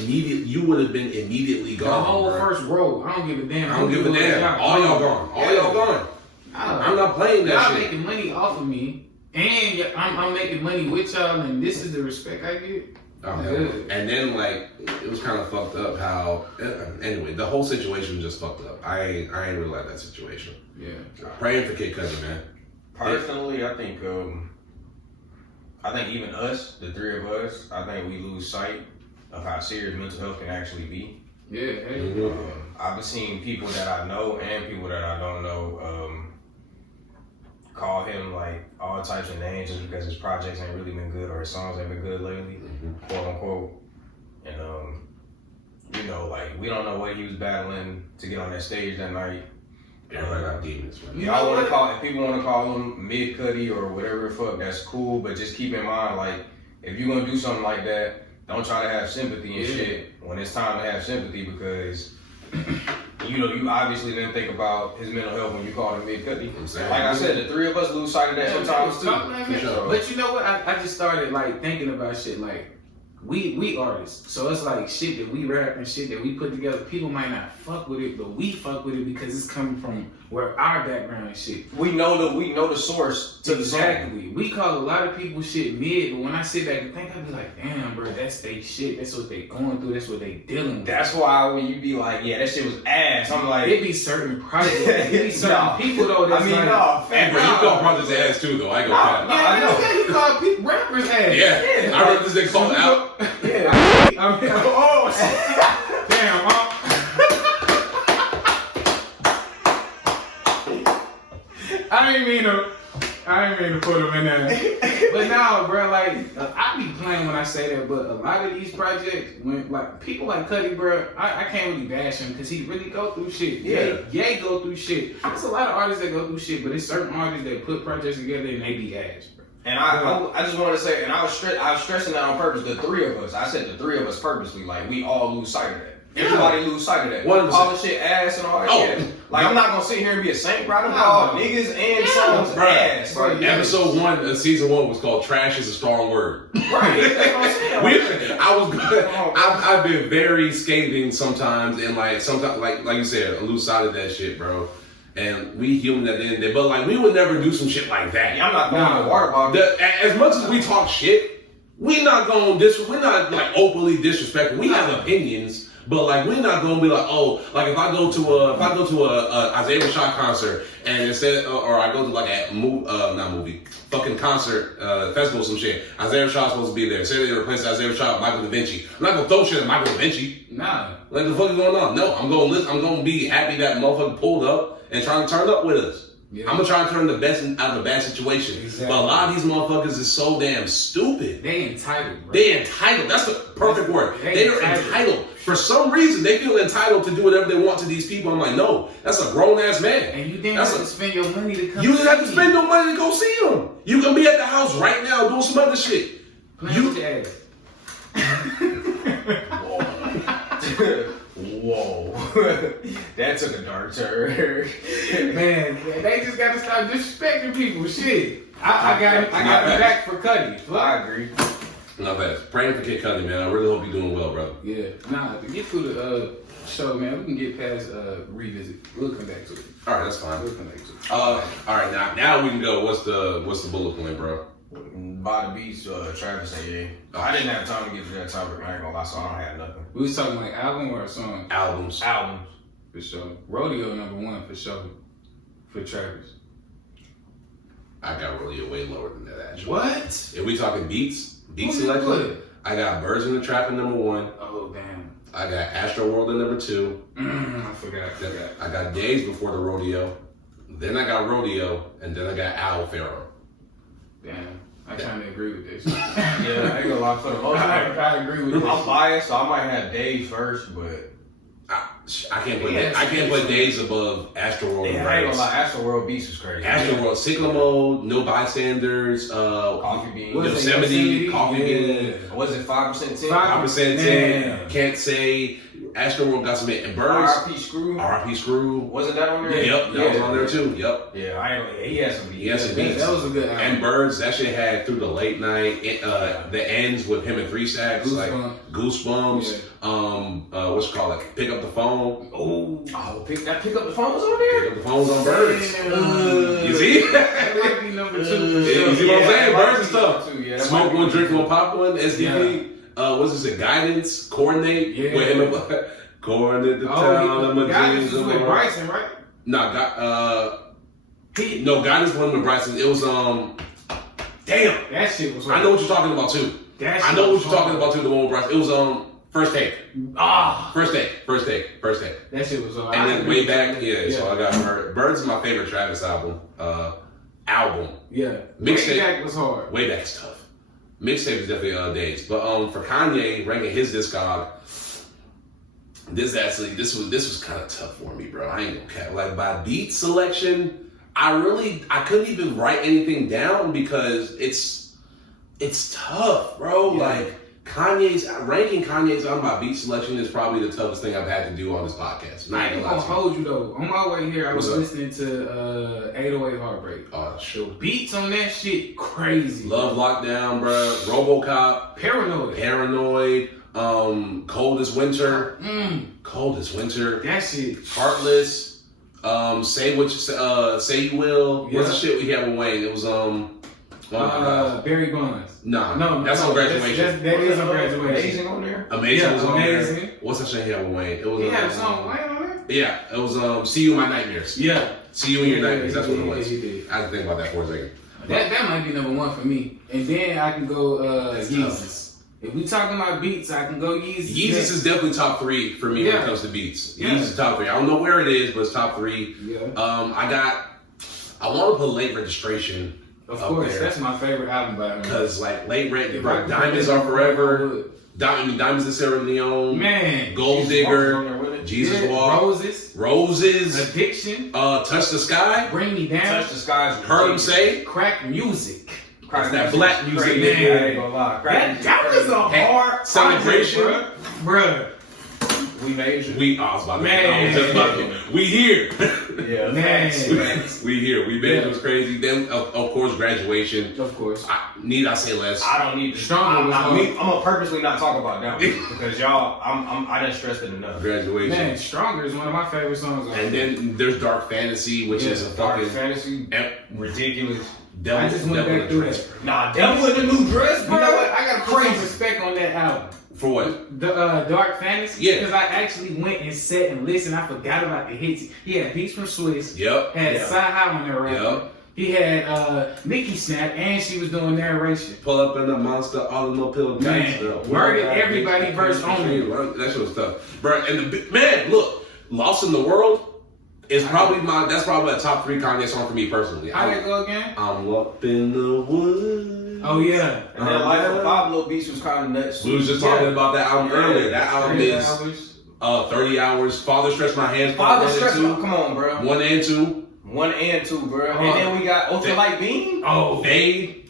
you would have been immediately gone. The whole bro. First row. I don't give a damn. I don't give a damn. All y'all gone. All y'all gone. I'm not playing that y'all shit. Y'all making money off of me, and I'm making money with y'all, and this is the respect I get. And then like it was kind of fucked up how. Anyway, the whole situation was just fucked up. I ain't really like that situation. Yeah. Praying for Kid Cudi, man. Personally, I think even us, the three of us, I think we lose sight of how serious mental health can actually be. Yeah. I've been seeing people that I know and people that I don't know call him like all types of names just because his projects ain't really been good or his songs ain't been good lately, quote unquote. And you know, like we don't know what he was battling to get on that stage that night. Everybody got demons, right? Y'all want to call if people want to call him mid Cudi or whatever the fuck, that's cool. But just keep in mind, like, if you're gonna do something like that, don't try to have sympathy and shit when it's time to have sympathy because you know you obviously didn't think about his mental health when you called him mid Cudi. Like I said, the three of us lose sight of that sometimes too. Sure. But you know what? I just started like thinking about shit like. We artists, so it's like shit that we rap and shit that we put together. People might not fuck with it, but we fuck with it because it's coming from where our background and shit. We know the source to exactly. We call a lot of people shit mid, but when I sit back and think, I be like, damn, bro, that's they shit. That's what they going through. That's what they dealing with. That's why when you be like, yeah, that shit was ass. I'm like, it be certain projects. It be certain people though. That's no, and bro, you call projects ass too though. I go. I know. You call people rappers ass. Yeah. I remember this thing called out. Yeah. Oh, damn. I didn't mean to put them in there. But no, bro, like, I be playing when I say that, but a lot of these projects, when, like, people like Cudi, bro, I can't really bash him because he really go through shit. Ye go through shit. There's a lot of artists that go through shit, but there's certain artists that put projects together and they be ass, bro. And I just want to say, and I was stressing that on purpose, the three of us. I said the three of us purposely, like, we all lose sight of that. Everybody lose sight of that. All the shit ass and all that shit. Like, I'm not going to sit here and be a saint, bro. I don't call niggas and songs ass. Bro. Episode 1 season 1 was called Trash is a Strong Word. Right. That's what I'm saying. I've been very scathing sometimes, and like sometimes, like you said, I lose sight of that shit, bro. And we human at the end of the day, but like we would never do some shit like that. Yeah, I'm not going to water bottle. As much as we talk shit, we're not like openly disrespectful. We have opinions, but like we're not gonna be like, oh, like if I go to a Isaiah Rashad concert and instead, or I go to like a fucking concert, festival, some shit. Isaiah Rashad's supposed to be there. Say they replace Isaiah Rashad with Michael Da Vinci. I'm not gonna throw shit at Michael Da Vinci. Nah. Like the fuck is going on? No, I'm gonna be happy that motherfucker pulled up and trying to turn up with us. Yeah. I'm gonna try to turn the best out of a bad situation. Exactly. But a lot of these motherfuckers is so damn stupid. They entitled, bro. They entitled. That's the perfect word. They're entitled. For some reason, they feel entitled to do whatever they want to these people. I'm like, no, that's a grown ass man. And you didn't have to spend your money to come. You didn't have to spend no money to go see him. You can be at the house right now doing some other shit. Whoa. That took a dark turn. Man, they just gotta stop disrespecting people. Shit. I got it back for Cudi. I agree. Not bad. Praying for Kid Cudi, man. I really hope you're doing well, brother. Yeah. Nah, to get through the show, man, we can get past revisit. We'll come back to it. Alright, that's fine. We'll come back to it. Alright, now we can go. What's the bullet point, bro? By the beats, Travis and Ye. I didn't have time to get to that topic. I ain't gonna lie, so I don't have nothing. We was talking like album or a song? Albums. Albums. For sure. Rodeo #1 for sure. For Travis. I got Rodeo way lower than that, actually. What? If we talking beat Who you selection, put? I got Birds in the Trap at #1. Oh, damn. I got Astro World at #2. I forgot. I got Days Before the Rodeo. Then I got Rodeo, and then I got Owl Pharaoh. Damn. I kind of agree with this. Yeah, I ain't gonna lie, for the most part. I agree with this. I'm biased, so I might have Days first, but I can't put Days above Astro World. yeah, and I ain't Birds. gonna lie, Astro World Beats was crazy. Astro World, Cyclamo, No Bystanders, Coffee Bean. What is it? Yosemite, Coffee Bean, Yeah. Was it 5% 10? 5% Damn. 10, Can't Say, Astro World got some hit, and Birds, RIP Screw. RIP Screw. Wasn't that on there? Yep, that was on there too. Yep. Yeah, I ain't, he had some beats. He had some beats. That was a good album. And Birds, that shit had Through the Late Night, the ends with him and 3 Stacks, like Goosebumps. What's it called? Like Pick Up the Phone. Oh, Pick up the phone was on there? Pick Up the Phone's on Birds. You see? That might be #2 for You sure. see what I'm saying? Birds is tough. Yeah, Smoke one, drink one, pop one. SDP. What's this? Guidance, Coordinate. Yeah. With him, coordinate the town. I'm a Guidance jeans. was with Bryson, right? No, Guidance wasn't with Bryson. It was damn. That shit was. I know what you're talking about too. I know what you're talking about too. The one with Bryson. It was First Take. First Take. That shit was And then way back, yeah. So I got Birds is my favorite Travis album. Yeah. Mixtape. Way back was hard. Way back's tough. Mixtape is definitely Days. But for Kanye ranking his discog, this was kind of tough for me, bro. I ain't gonna cap. Like by beat selection, I couldn't even write anything down because it's tough, bro. Yeah. Like ranking Kanye's album by beat selection is probably the toughest thing I've had to do on this podcast. I ain't gonna hold you though. On my way here, I was What's up? listening to 808 Heartbreak. Oh, sure. Beats on that shit crazy. Love Lockdown, bro. RoboCop, Paranoid. Cold as Winter. Cold as Winter. That shit. Heartless. Say You Will. Yeah. What's the shit we had with Wayne? It was Barry Bonds. No, that's on Graduation. That is on Graduation. Amazing on there? Amazing was on Amazing. there. What's that shit he had with Wayne? It was He had a song with Wayne on there? Yeah, it was See You in My Nightmares. Yeah. See You in Your Nightmares. That's what it was. He did. I had to think about that for a second. That might be #1 for me. And then I can go That's Yeezus. If we talking about beats, I can go Yeezus. Yeezus is definitely top 3 for me when it comes to beats. Yeah. Yeezus is top 3. I don't know where it is, but it's top 3. Yeah. I want to put Late Registration Of up course, there. that's my favorite album by him. Because like Late Red, If I could Diamonds put Are it, I Forever, would. Diamonds of Sierra Leone, Man. Gold Jesus Walk was on Digger, there with it. Jesus Yeah, Walk, Roses. Roses, Addiction. Touch the Sky, Bring Me Down. Touch the Skies. Heard 'Em Say, Crack Music. That's that black music, Crazy, man. I ain't gonna lie. That was a hard Celebration. project, bruh. We made you. I was about to Man. I was just about to- we here. Yeah, Man. facts. We here. We made it was crazy. Then of course Graduation. Of course. Need I say less? I don't need to. Stronger was hard. I'm gonna purposely not talk about that one because y'all, I didn't stress it enough. Graduation. Man, Stronger is one of my favorite songs. And then there's Dark Fantasy, which is a Dark fucking Fantasy, ridiculous. I just went back through that. Nah, Devil in the New Dress, You bro. know what? I gotta put some Crazy. respect on that album. For what? The Dark Fantasy. Yeah. Because I actually went and sat and listened. I forgot about the hits. He had Beats from Swiss. Yep. Had Yeah. Sci-Hi on there, right? Yep. He had Mickey Snap, and she was doing narration. Pull up in the monster, all in no pill Man, gangster. murdered everybody verse on me. That shit was tough, bro. And man, look, Lost in the World is probably that's probably a top 3 Kanye song for me personally. How that go again? I'm up in the woods. Oh yeah. And then Life of Pablo Beats was kind of nuts. We was just talking about that album earlier. That album 30 is hours. 30 hours. Father Stretch My Hands. Father 1 Stretch, and 2. come on, bro. 1 and 2. 1 and 2, bro. And then we got Ultralight Beam. Oh, Fade.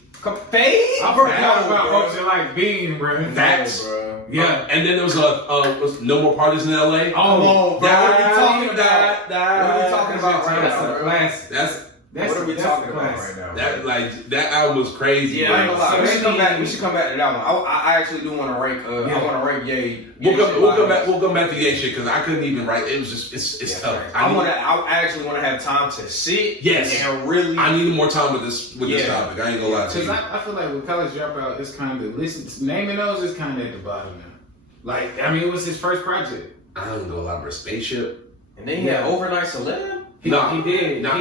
Fade. I Bro, forgot about bro. Ultra Like Bean, bro. Facts. bro. Yeah. And then there was was No More Parties in LA. Oh, Come on, bro. What are we talking about? What What are we talking about right That's now, a bro? classic. That's What are we talking about right now? That album was crazy. Yeah, I ain't gonna lie. We should come back to that one. I actually do want to rank. I want to rank Ye. We'll come back to Ye shit because I couldn't even write. It was just it's tough. I actually want to have time to sit. Yes. And really. I need more time with this topic. I ain't gonna lie to you. Because I feel like with College Dropout, it's kind of naming those is kind of at the bottom now. Like I mean, it was his first project. I don't know a lot about Spaceship. And then he had Overnight Celeb. He did. That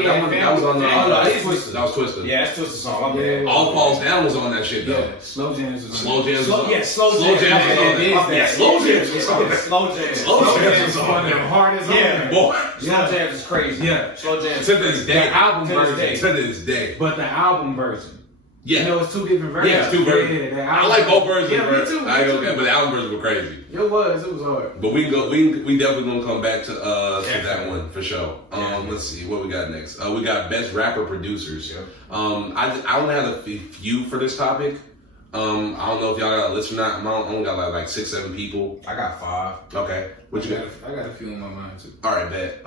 was on the. That was Twisted. Yeah, that's Twisted song. Yeah. All Falls Down was on that shit though. Yeah, Slow Jams was on Slow Jams. Slow Jams. Slow Jams was on there. Slow Jams was one of them hardest. Yeah, boy. Slow Jams is crazy. Yeah. Slow Jams. To this day. The album version. To this day. But the album version. Yeah. You know, it's two different versions. Yeah, it's two versions. Yeah, I like both versions. Yeah, me too. But the album versions were crazy. It was hard. But we definitely gonna come back to that one for sure. Let's see what we got next. We got best rapper producers. Yep. I only have a few for this topic. I don't know if y'all got a list or not. I only got like 6-7 people. I got 5. Okay, what you got? I got a few in my mind too. All right, bet.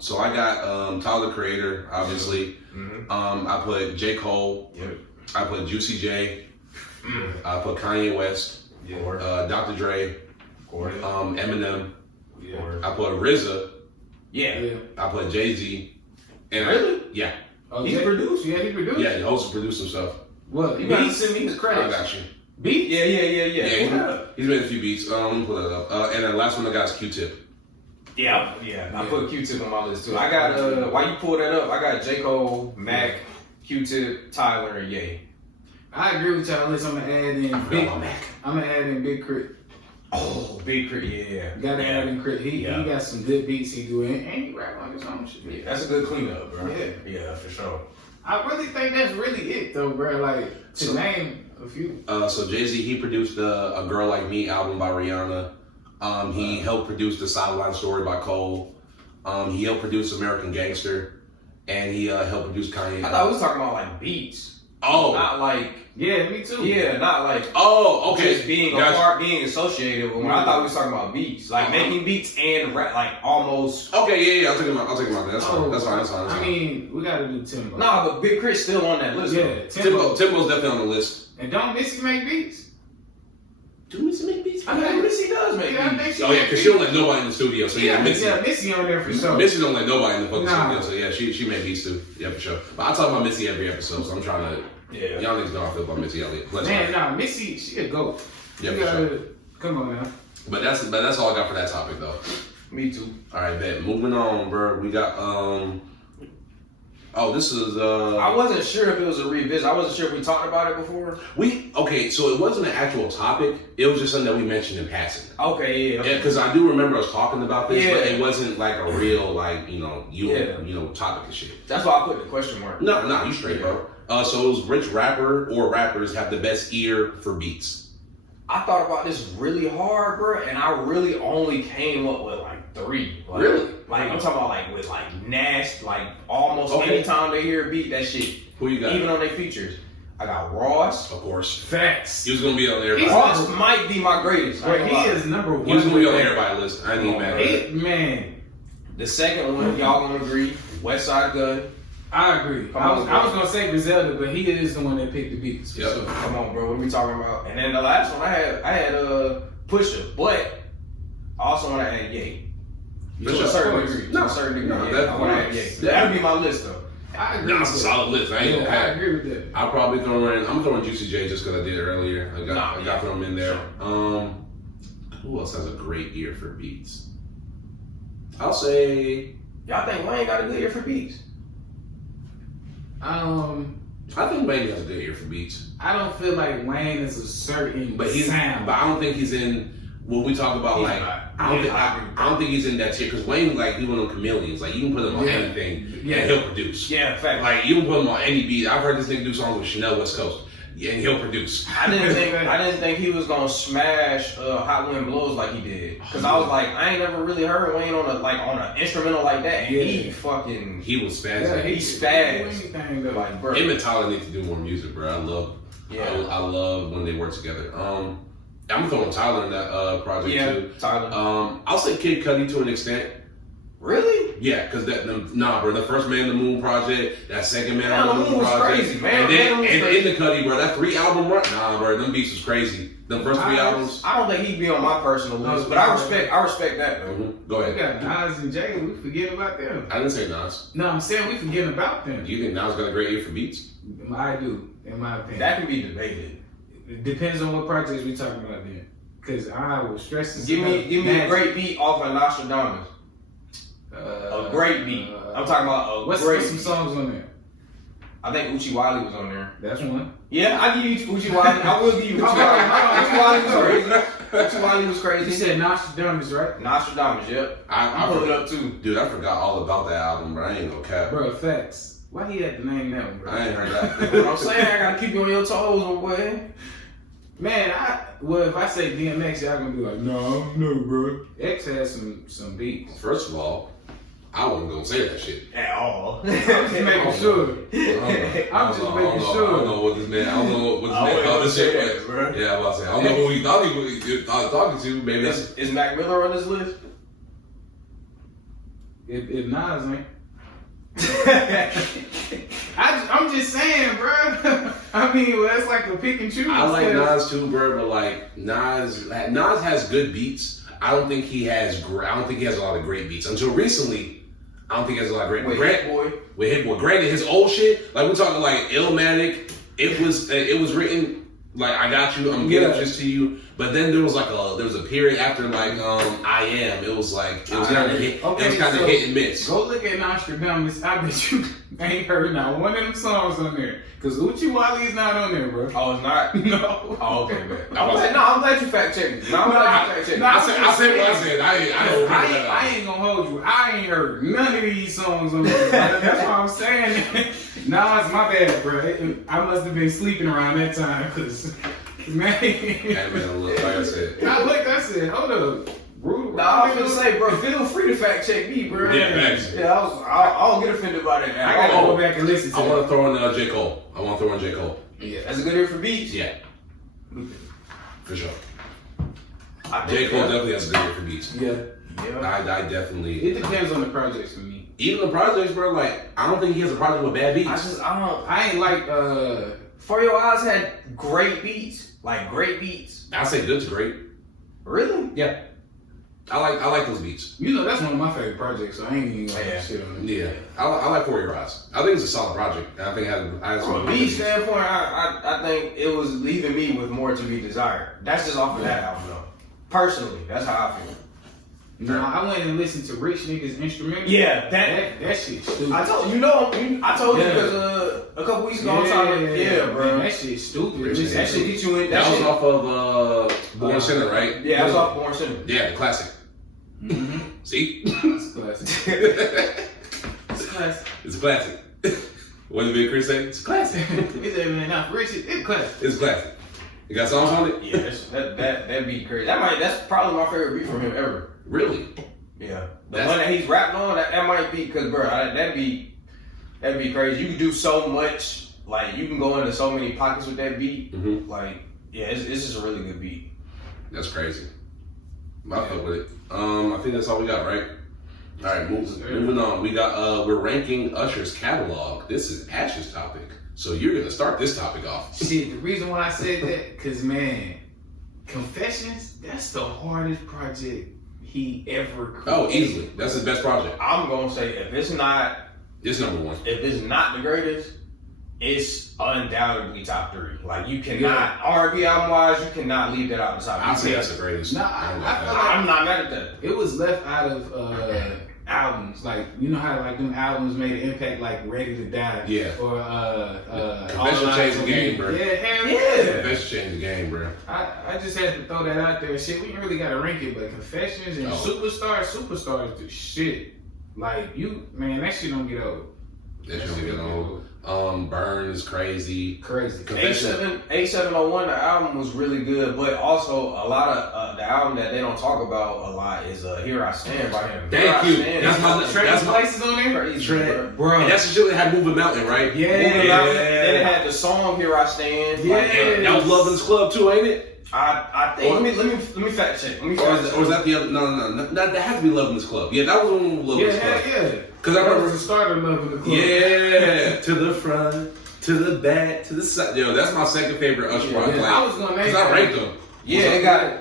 So I got Tyler the Creator, obviously. Mm-hmm. I put J. Cole. Yep. I put Juicy J. I put Kanye West. Yeah. Dr. Dre. Eminem. Yeah. I put RZA. Yeah. I put Jay-Z. And Really? Yeah. Oh, He produced? Yeah, he produced. Yeah, he hosts and produced some stuff. Well, you gotta Beats? send me his I credits. got you. Beats? Yeah. Yeah, he's made a few beats. Let me pull that up. And the last one I got is Q-Tip. Yeah. I put Q-Tip on my list too. I got while you pull that up, I got J. Cole, Mac, Q-Tip, Tyler, and Ye. I agree with y'all. Unless I'm gonna add in Mac. I'm gonna add in Big Crit. Oh, Big Crit, yeah. Gotta add in Crit. He got some good beats he do, and he rap on his own shit. Yeah, that's a good cleanup, bro. Yeah, for sure. I really think that's really it, though, bro. Like to name a few. So Jay-Z, he produced a Girl Like Me album by Rihanna. He helped produce the Sideline Story by Cole. He helped produce American Gangster, and he helped produce Kanye. I thought we was talking about like beats. Oh, Not like Yeah, me too. yeah, not like okay. just being a Gotcha. part, being associated with. I thought we was talking about beats, like making beats and rap, like almost. Okay, yeah. I'll take him out. That. That's fine. That's fine. I mean, we gotta do Timbo. Nah, but Big Crit's still on that list. Yeah, Timbo's definitely on the list. And don't Missy make beats? Do Missy make beats? I mean, Missy does make Yeah, I beats. think Oh yeah, because she don't let nobody in the studio. So yeah, Missy on there for sure. Missy don't let nobody in the fucking Nah. studio. So yeah, she made beats too. Yeah, for sure. But I talk about Missy every episode, so I'm trying to. Yeah. Y'all niggas know how I feel about Missy Elliott. Man, Missy, she a goat. Yeah, You for gotta sure. come on now. But that's all I got for that topic though. Me too. All right, bet. Moving on, bro. We got this is I wasn't sure if it was a revisit. I wasn't sure if we talked about it before. So it wasn't an actual topic. It was just something that we mentioned in passing. Okay, Yeah, because I do remember us talking about this, but Yeah. it wasn't like a real topic and shit. That's why I put the question mark. No, you straight, bro. So it was which rapper or rappers have the best ear for beats? I thought about this really hard, bro, and I really only came up with like 3. Like, Really? Like I'm talking about like with like Nash, like almost Okay. anytime they hear a beat, that shit. Who you got? Even on their features. I got Ross. Of course. Facts. He was gonna be on everybody's Ross list. might be my greatest. Bro, he is number one. He was gonna be on everybody's list. I ain't even mad at it. Man, The second one, y'all gonna agree, West Side Gun. I agree. Come I on, was bro. gonna say Griselda, but he is the one that picked the beats. Yep. So, Come on, bro, what are we talking about? And then the last one I had Pusha, but I also want to add Ye. For To sure. a certain degree. No, To a certain degree. no, yeah, that's I want to fine. add Ye. That'd be my list though. I agree. Nah, with it's a that. solid list. I ain't gonna I cap. agree with that. I'll probably I'm throwing Juicy J just because I did it earlier. I got to throw him in there. Who else has a great ear for beats? I'll say. Y'all think Wayne got a good ear for beats? I think Wayne has a good ear for beats, I don't feel like Wayne is a certain but sound. I don't think he's in. When we talk about He's like, not. I don't think he's in that tier because Wayne like he one of them chameleons. Like you can put him on anything and he'll produce. Yeah, fact. Like you can put him on any beat. I've heard this nigga do songs with Chanel West Coast, and he'll produce. I didn't think he was gonna smash Hot Wind Blows like he did. Cause I was like, I ain't never really heard Wayne on an instrumental like that. And he was spazzing. Yeah, he spazzed. Anything, though. Like, bro. Him and Tyler need to do more music, bro. Yeah. I love when they work together. I'm throwing Tyler in that project too. Tyler. I'll say Kid Cudi to an extent. Really? Yeah, because bro, the first Man in the Moon project, that second Man Man in on the the Moon Moon was project, crazy, Man and on the then Moon was and crazy. in the Cudi, bro, that 3-album run, nah, bro, them beats was crazy. The first 3 albums. I don't think he'd be on my personal list, but I respect that though. Mm-hmm. Go We ahead. got Nas and Jay. We forget about them. I didn't say Nas. No, I'm saying we forget about them. Do you think Nas got a great ear for beats? I do, in my opinion. That can be debated. It depends on what projects we talking about then. Because I was stressing. Give me a great beat off of Nostradamus. A great beat. I'm talking about a what's great some beat. songs on there? I think Uchi Wally was on there. That's one. Yeah, I give you Uchi Wally. I will give you Uchi Wally. Uchi Wally was crazy. Uchi Wally was crazy. You said Nostradamus, right? Nostradamus, yep. I pulled it forgot- up too. Dude, I forgot all about that album, bro. I ain't gonna cap. Bro, facts. Why he had to name that one, bro? I ain't heard that. What I'm saying, I gotta keep you on your toes, my boy. Man, if I say DMX, y'all gonna be like, no, bro. X has some beats. First of all, I wasn't gonna say that shit. At all. I'm just making sure. I'm just making sure. I don't know what this man. I don't know what this man thought this shit was. bro. Yeah, I'm about to say. I don't know who he thought he was talking to. Maybe that's. Is Mac Miller on this list? If Nas ain't. I'm just saying, bro. I mean, well, it's like a pick and choose. I like Nas too, bro, but like Nas has good beats. I don't think he has a lot of great beats. Until recently, I don't think he has a lot of great. Wait, Hit Boy. With Hit Boy, granted, his old shit, like we're talking like Illmatic, it was written like I got you, I'm giving this to you. But then there was a period after like I Am. It was like it was kind of hit and miss. Go look at Nostradamus. I bet you ain't heard not one of them songs on there. Cause Uchi Wally is not on there, bro. Oh, it's not? No. Oh, okay, man. I'm glad you fact checked me. No, I'm glad you fact checked me. I said what I said. I I ain't gonna hold you. I ain't heard none of these songs on there. Bro. That's what I'm saying. Nah, it's my bad, bro. I must have been sleeping around that time, cause man. Like I said. I said, hold up. Rude. Nah, I was gonna say, bro, feel free to fact check me, bro. Yeah, facts. Yeah, I don't get offended by that. I gotta go back and listen to I want to throw in J. Cole. Yeah, that's a good ear for beats. Yeah. For sure. I J. think Cole that- definitely has a good ear for beats. Yeah. Yeah. I definitely. It depends on the projects for me. Even the projects, bro, like, I don't think he has a project with bad beats. I ain't like For Your Eyes had great beats. Like, great beats. I say good's great. Really? Yeah. I like those beats. you know, that's one of my favorite projects, so I ain't even gonna shit on it. Yeah. I like For Your Eyes. I think it's a solid project. And I think it has From a beat standpoint, I think it was leaving me with more to be desired. That's just off of that album, though. Personally, that's how I feel. No, I went and listened to Rich Niggas instrumental. Yeah, that shit stupid. I told you because a couple weeks ago, I'm talking. Yeah, bro. Man, that shit stupid. Rich Just Niggas. That shit get you in. That was shit- off of Born Sinner, right? Yeah, that's off Born Sinner. Yeah, the classic. Mm-hmm. See? It's classic. It's classic. It's a classic. What did Big Chris say? It's a classic. It's even not Rich. It's classic. It's a classic. You got songs on it? Yeah, that beat crazy. That's probably my favorite beat from him ever. Really? Yeah, the one that he's rapping on, that might be because, bro, that'd be crazy. You can do so much, like you can go into so many pockets with that beat. Mm-hmm. Like, yeah, it's just a really good beat. That's crazy. I fuck with it. I think that's all we got, right? All right, moving on. We got we're ranking Usher's catalog. This is Ash's topic, so you're gonna start this topic off. Shit, the reason why I said that, cause man, Confessions, that's the hardest project he ever created. Oh, easily. That's his best project. I'm gonna say if it's not the greatest, it's undoubtedly top 3. Like you cannot R&B album wise, you cannot leave that out the top. I'd say that's the greatest. Nah, I don't I like feel that. I'm not mad at that. It was left out of albums. Like, you know how like them albums made an impact, like Ready to Die. Yeah. Or Confessions changed the game, bro. Yeah, hell yeah. Confessions changed the game, bro. I just had to throw that out there. Shit, we ain't really gotta rank it, but Confessions and Superstars do shit. Like man, that shit don't get old. That shit don't get old. Burn is crazy. Crazy. Confession. 8701, the album was really good, but also a lot of the album that they don't talk about a lot is Here I Stand by him. Thank you. That's my Places on there. crazy, Bro. And that's the shit that had Moving Mountain, right? Yeah. Then it had the song Here I Stand. Yeah. Like, That was Lovin's Club too, ain't it? I think let me fact check. Or is that the other? No. That has to be Love in This Club. Yeah, that was one with Love in This Club. Yeah. Because I remember the start of Love in the Club. Yeah, to the front, to the back, to the side. Yo, that's my second favorite Usher. Yeah. I was gonna name because I ranked them. Yeah,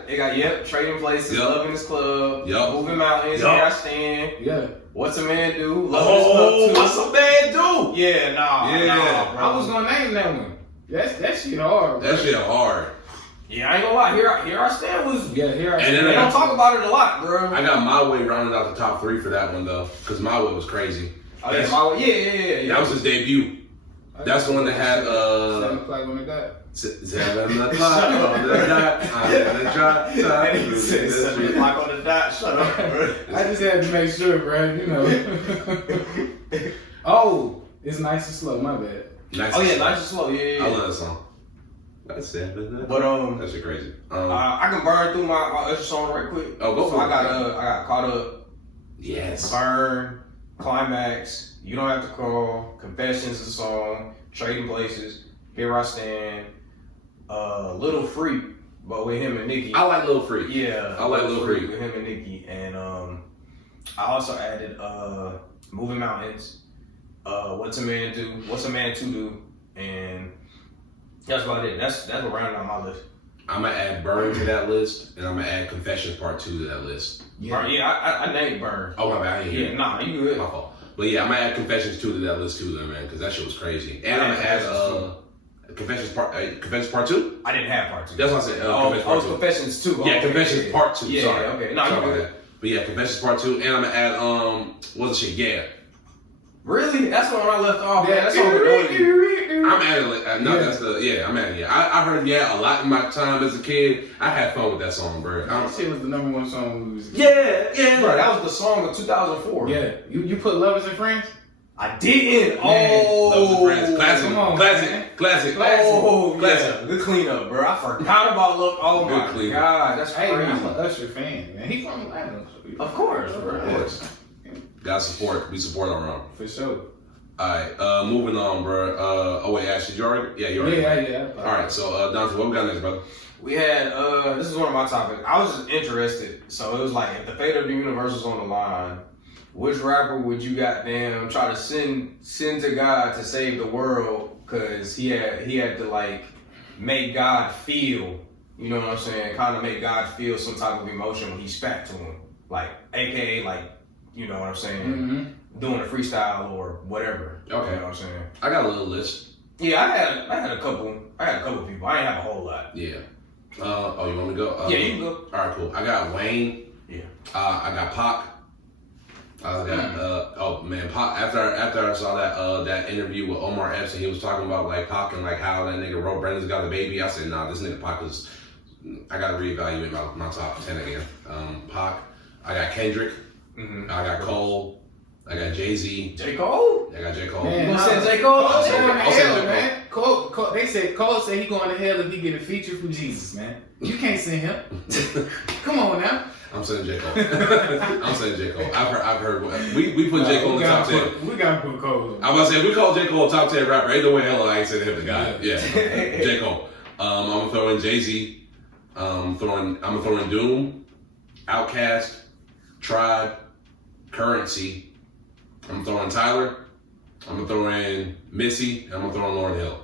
it got Trading Places, Love in This Club, Moving Mountains, Here I Stand. Yeah. What's a Man Do? Love in This Club too. What's a Man Do? Yeah, nah, bro. I was gonna name that one. That shit hard. Bro. That shit hard. Yeah, I ain't gonna lie. Here I Stand was. Yeah, Here I And Stand. They don't talk about it a lot, bro. I got My Way rounded out the top 3 for that one though, because My Way was crazy. Oh yeah, My Way. Yeah. That was his debut. That's the one that had 7 o'clock on the dot. 7 o'clock on the dot. I'm gonna drop top. 7 o'clock on the dot. Shut up, bro. I just had to make sure, bro. You know. Oh, it's Nice and Slow. My bad. Nice Nice and Slow. Yeah. I love that song. That's 7 o'clock. But that shit crazy. I can burn through my Usher song right quick. Oh, go for it. I got Caught Up. Yes. Burn, Climax, You Don't Have to Call, Confessions, a song, Trading Places, Here I Stand, Little Freak, but with him and Nicki. I like Little Freak. Yeah, I like Little Freak with him and Nicki, and I also added Moving Mountains, What's a Man Do, What's a Man to Do, and that's about it. That's what rounded out my list. I'm gonna add Burn to that list, and I'm gonna add Confessions Part 2 to that list. Yeah, I named Burn. Oh my bad, Yeah, nah, you good. My fault. But yeah, I'm gonna add Confessions 2 to that list too, then, man, because that shit was crazy. And I'm gonna add Confessions Part 2. I didn't have Part 2. That's what I said. Confessions 2. Yeah, Confessions Part 2. Yeah, sorry. okay. No, sorry you about good. that. But yeah, Confessions Part 2, and I'm gonna add what's the shit? Yeah. Really? That's the one I left off. Yeah, that's what we're doing. I'm adding I'm adding I heard a lot in my time as a kid. I had fun with that song, bro. That shit was the number 1 song when we was Yeah. Bro, that was the song of 2004. Yeah. You put Lovers and Friends? I didn't. Man. Lovers and Friends. Classic. Come on, Classic. Oh, Classic. yeah. Good cleanup, bro. I forgot about Look. Oh Good my cleanup. God, that's Hey, crazy. I'm an Usher fan, man. He from Atlanta. Of course, bro. Of course. Got support. We support our own. For sure. Alright, moving on, bro. Oh wait, Ashley, you already? Yeah, you already. Yeah. Alright, so Dante, what we got next, brother? We had this is one of my topics. I was just interested. So it was like, if the fate of the universe was on the line, which rapper would you goddamn try to send to God to save the world? Cause he had to like make God feel, you know what I'm saying? Kind of make God feel some type of emotion when he spat to him, like AKA like, you know what I'm saying? Mm-hmm. Doing a freestyle or whatever. Okay. You know what I'm saying? I got a little list. Yeah, I had a couple people. I ain't have a whole lot. Yeah. Oh, you want me to go? Yeah, you can go. Alright, cool. I got Wayne. Yeah. I got Pac. I got oh man, Pac. After I saw that interview with Omar Epps, and he was talking about like Pac and like how that nigga Ro Brandon's got a baby. I said, nah, this nigga Pac is. I gotta reevaluate my top 10 again. Pac. I got Kendrick. Mm-hmm. I got Cole. I got Jay-Z. J. Cole? I got J. Cole. Man, You gonna say J. Cole? Cole's I'll going to say hell, J. Cole. man. Cole, they said Cole said he going to hell if he get a feature from Jesus, man. You can't send him. Come on now. I'm saying J. Cole. I'm saying J. Cole. I've heard we put J. Cole in the top 10. We got to put Cole in. I was about to say, if we call J. Cole a top 10 rapper, ain't no way hell I ain't saying him the guy. Yeah. J. Cole. I'm gonna throw in Jay-Z. I'm gonna throw in Doom, Outkast, Tribe, Currency. I'm throwing Tyler. I'm gonna throw in Missy. And I'm gonna throw in Lauryn Hill.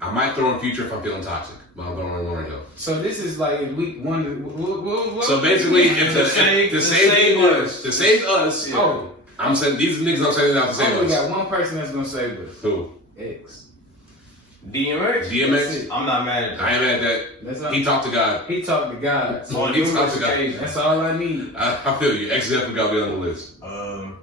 I might throw in Future if I'm feeling toxic, but I'm throwing in Lauryn Hill. So this is like week 1. So basically, to save us, Oh, I'm saying these niggas I'm sending out to I save only us. got one person that's gonna save us. Who? X. DMX? DMX. I'm not mad at that. I ain't mad at that. That's all. He talked to God. He talked to God. So On he numerous talked to God. occasions. that's all I need. I feel you. X definitely got to be on the list.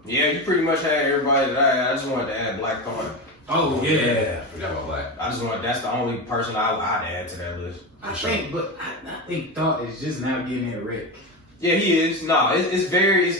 Yeah, you pretty much had everybody that I had. I just wanted to add Black Thought. Oh yeah. Forgot about that. That's the only person I'd add to that list. I think Thought is just now getting in wreck. Yeah, he is. No, it's very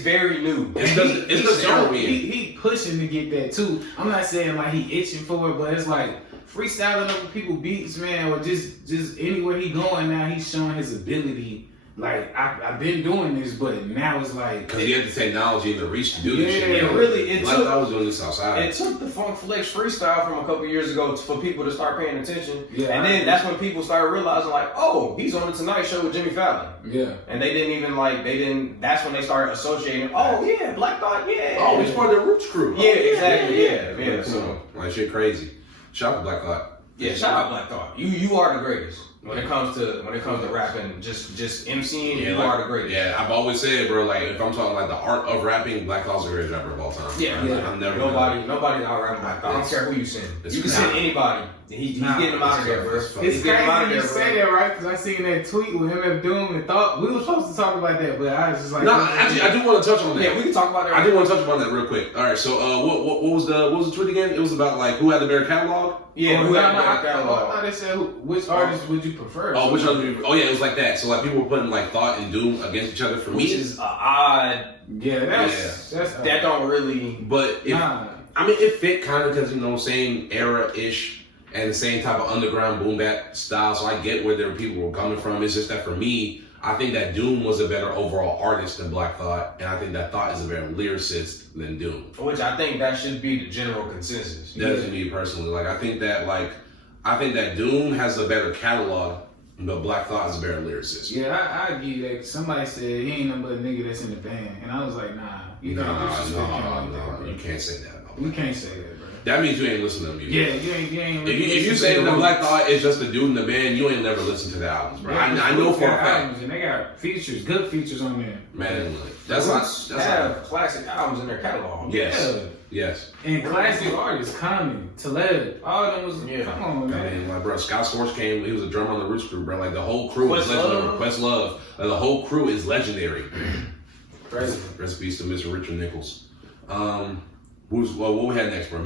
new. It's the genre we in. He pushing to get that too. I'm not saying like he itching for it, but it's like freestyling over people beats, man, or just anywhere he going now, he's showing his ability like I've been doing this, but now it's like because he had the technology and the reach to do this shit. I was doing this outside. It took the Funk Flex freestyle from a couple years ago for people to start paying attention. Yeah, and then that's when people started realizing like, oh, he's on the Tonight Show with Jimmy Fallon. Yeah. And they didn't even that's when they started associating, oh yeah, Black Thought, yeah. Oh, he's part of the Roots crew. Yeah, exactly. Yeah. So like shit crazy. Shout out to Black Thought. Yeah, shout out Black Thought. You are the greatest. When it comes to rapping, just MCing, you are the greatest. Yeah, I've always said, bro, like if I'm talking like the art of rapping, Black Thought's the greatest rapper of all time. Yeah, right? Like, I'm never nobody's out rapping Black Thought. I don't care who you send. You can send anybody. He's getting them out of there, bro. It's crazy you say that, right? Because I seen that tweet with MF Doom and thought we were supposed to talk about that, but I was just like, no, actually, I do want to touch on that. Yeah, we can talk about that. I do want to touch upon that real quick. All right, so what was the tweet again? It was about like who had the better catalog. Yeah, who had the better catalog? I thought they said which artist would you prefer? Oh, which artist? Oh yeah, it was like that. So like people were putting like Thought and Doom against each other for me. Which is odd. Yeah, that's that don't really. But I mean, it fit kind of because same era ish. And the same type of underground boom bap style, so I get where people were coming from. It's just that for me, I think that Doom was a better overall artist than Black Thought, and I think that Thought is a better lyricist than Doom. Which I think that should be the general consensus. That's me personally. Like I think that Doom has a better catalog, but Black Thought is a better lyricist. Yeah, I give you that. Somebody said he ain't nothing but a nigga that's in the band, and I was like, nah. You can't say that. We can't say that. That means you ain't listening to music. Yeah, you ain't. If you say that Black Thought is just a dude in the band, you ain't never listened to the albums, bro. Yeah, I know for a fact. Albums, and they got features, good features on there. Man, that's have classic albums in their catalog. Yes. And classic artists, Common, Taleb, all of them was come on, man. Like, bro, Scott Storch came. He was a drummer on the Roots crew, bro. Like the whole crew is legendary. Questlove, like, the whole crew is legendary. Rest in peace to Mr. Richard Nichols. What we had next, bro?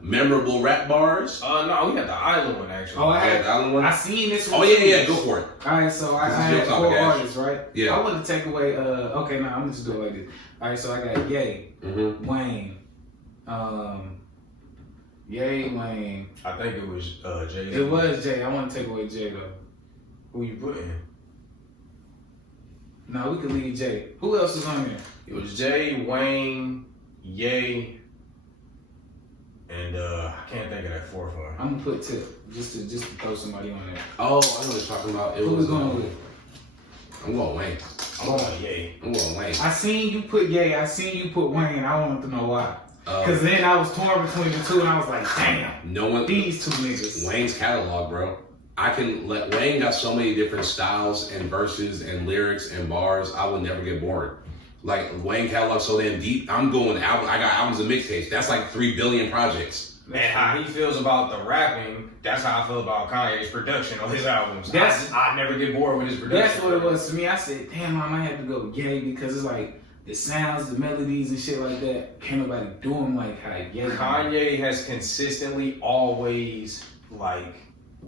Memorable rap bars? No, we got the Island one, actually. Oh, I had the Island one? I seen this one. Oh, yeah, go for it. Alright, so I had 4 artists, right? Yeah. I want to take away, okay, no, I'm just doing it like this. Alright, so I got Ye, Wayne, Ye, Wayne. I think it was Jay. It was Jay. I want to take away Jay, though. Who you putting? No, we could leave Jay. Who else is on there? It was Jay, Wayne, Ye, and I can't think of that 4th one. I'm gonna put Tip just to throw somebody on there. Oh, I know what you're talking about. Who was going with? I'm going Wayne. I'm going Ye. I'm going Wayne. I seen you put Ye. I seen you put Wayne. I wanted to know why. Because then I was torn between the two, and I was like, damn. These 2 niggas. Wayne's catalog, bro. Wayne got so many different styles and verses and lyrics and bars. I would never get bored. Like Wayne catalog so damn deep. I'm going album. I got albums and mixtapes. That's like 3 billion projects. Man, how he feels about the rapping, that's how I feel about Kanye's production on his albums. I never get bored with his production. That's what it was to me. I said, damn, I might have to go Ye because it's like the sounds, the melodies and shit like that. Can't nobody do them like how Ye. Kanye has consistently always like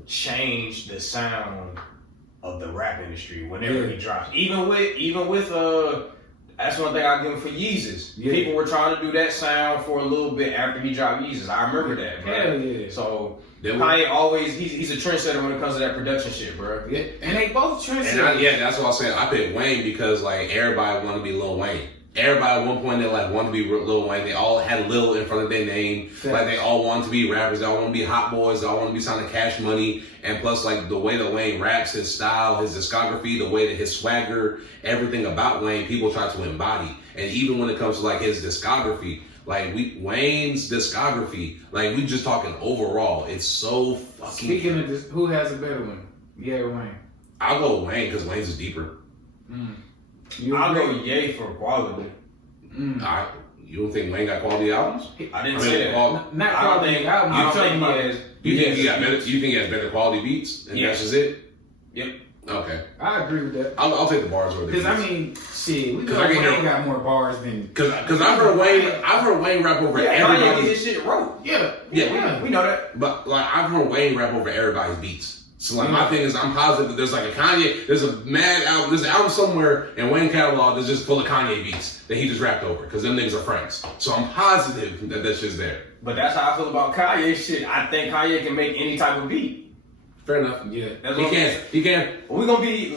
changed the sound of the rap industry whenever he drops. Even with that's one thing I give him for Yeezus. Yeah. People were trying to do that sound for a little bit after he dropped Yeezus. I remember that, bro. Hell yeah. So Kanye always he's a trendsetter when it comes to that production shit, bro. Yeah. And they both trendsetters. That's what I said. I picked Wayne because like everybody wanted to be Lil Wayne. Everybody at one point they like wanted to be Lil Wayne. They all had Lil in front of their name. Facts. Like they all wanted to be rappers. They all want to be hot boys. They all want to be signing Cash Money. And plus like the way that Wayne raps, his style, his discography, the way that his swagger, everything about Wayne, people try to embody. And even when it comes to like his discography, like Wayne's discography, like we just talking overall, it's so fucking. Speaking of this, who has a better one? Yeah, Wayne. I'll go Wayne because Wayne's is deeper. I'll go Ye for quality. You don't think Wayne got quality albums? I didn't say that. Not quality albums. I don't think he has. You think he got better? You think he has better quality beats? And that's just it? Yep. Okay. I agree with that. I'll take the bars over the beats. Because I mean, shit, we know Wayne got more bars than. Because I've heard Wayne rap over everybody. Kanye get his shit wrote. Yeah. We know that. But like I've heard Wayne rap over everybody's beats. So like my thing is, I'm positive that there's like a Kanye, there's a mad album, there's an album somewhere in Wayne catalog that's just full of Kanye beats that he just rapped over because them niggas are friends. So I'm positive that shit's there. But that's how I feel about Kanye shit. I think Kanye can make any type of beat. Fair enough. Yeah. That's He what can't. He can't.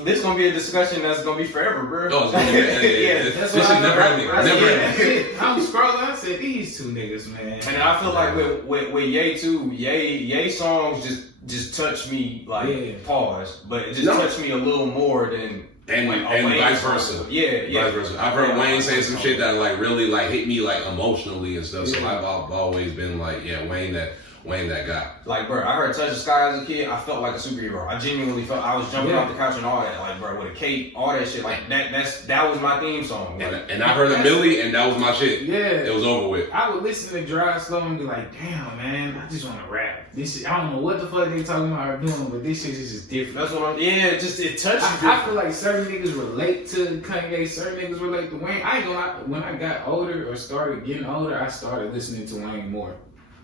this gonna be a discussion that's gonna be forever, bro. Oh, it's gonna be, yeah. That's This what is never ending. Never ending. I'm scrolling. I said these two niggas, man. And I feel like with Ye too, Ye songs just touch me like pause, but it just touched me a little more than and vice versa. Yeah. Vice versa. I've heard Wayne say some shit that like really like hit me like emotionally and stuff. So I've always been like, Wayne that guy. Like, bro, I heard Touch the Sky as a kid. I felt like a superhero. I genuinely felt I was jumping off the couch and all that. Like, bro, with a cape, all that shit. Like, that was my theme song. And I heard a Millie, and that was my shit. Yeah. It was over with. I would listen to Drive Slow and be like, damn, man, I just want to rap. This shit, I don't know what the fuck they talking about or doing, but this shit is just different. That's what I'm, it touches I feel like certain niggas relate to Kanye, certain niggas relate to Wayne. I ain't gonna lie, when I got older or started getting older, I started listening to Wayne more.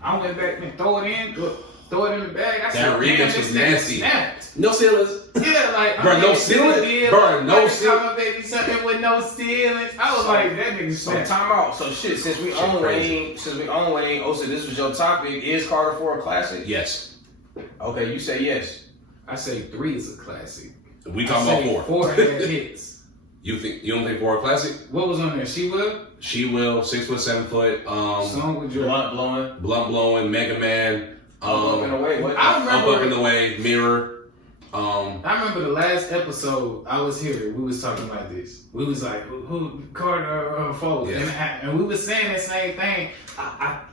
I went back and throw it in the bag. I said, remix was nasty. Snapped. No ceilings. Yeah, like, bro, no ceilings. Bro, no ceilings. Come baby, something with no ceilings. I was like, that nigga snapped. Time out. So shit, since we own Wayne, oh, so this was your topic. Is Carter 4 a classic? Yes. Okay, you say yes. I say 3 is a classic. We talking about 4. 4 had hits. You don't think 4 a classic? What was on there? She Will? She Will, 6 foot, 7 foot. Song with your Blunt blowing, Mega Man. Up and Away. What? I remember Up and Away, Mirror. I remember the last episode I was here. We was talking about this. We was like, who Carter Fold, and we was saying the same thing.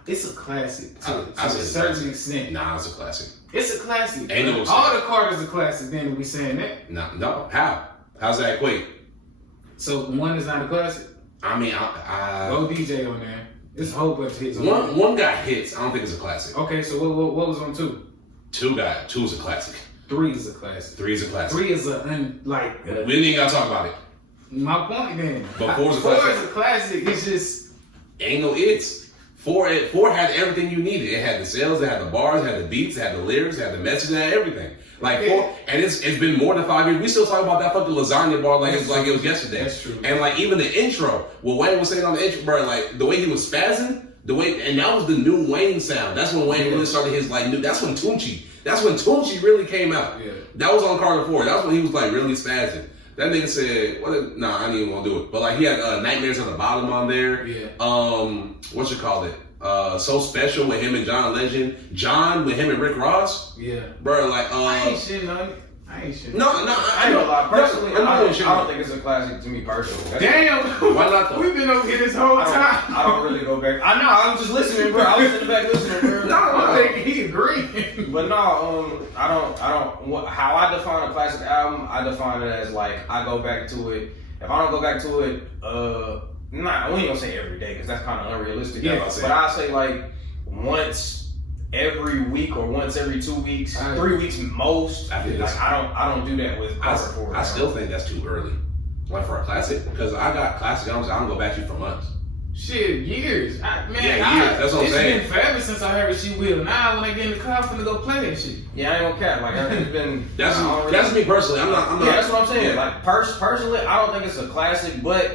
It's a classic to a certain extent. Nah, it's a classic. It's a classic. Ain't no all the Carters are classic. Then we saying that. No. How's that equate? So 1 is not a classic. I mean, go DJ on there. There's a whole bunch of hits. One got hits. I don't think it's a classic. Okay, so what was on 2? 2 is a classic. 3 is a classic. 3 is a classic. 3 is a we ain't gotta talk about it. My point then. But 4 is a 4 classic. is a classic. It's just ain't no it's. 4 had everything you needed. It had the sales, it had the bars, it had the beats, it had the lyrics, it had the message, it had everything. Like 4, and it's been more than 5 years. We still talk about that fucking lasagna bar like it was yesterday. That's true. And like even the intro, what Wayne was saying on the intro, bro, like the way he was spazzing, and that was the new Wayne sound. That's when Wayne really started his like new. That's when Tunchi really came out. Yeah. That was on Carter 4. That's when he was like really spazzing. That nigga said, nah, I didn't even want to do it. But like he had Nightmares at the Bottom on there. Yeah. What you call it? So Special with him and John Legend. John with him and Rick Ross. Yeah. Bro, like I ain't shitting on it. No, I know a lot. Personally, I don't think it's a classic to me personally. Damn. Why not though? We've been over here this whole time. I don't really go back. I know, I was just listening, bro. I was in the back listening, bro. No, he agreed. But no, I don't, how I define a classic album, I define it as like, I go back to it. If I don't go back to it, I ain't gonna say every day, because that's kind of unrealistic. Yeah, but I say like once every week or once every 2 weeks, 3 weeks most. I don't do that with Carter 4. I still think that's too early, like for a classic, because I got classic albums I don't go back to for months. Shit, years. Years. That's what I'm saying. It's been forever since I heard She Will. Now when I get in the car, I'm finna go play that shit. Yeah, I ain't gonna cap. Like it's been. that's me personally. I'm not. Yeah, that's what I'm saying. Yeah. Like personally, I don't think it's a classic, but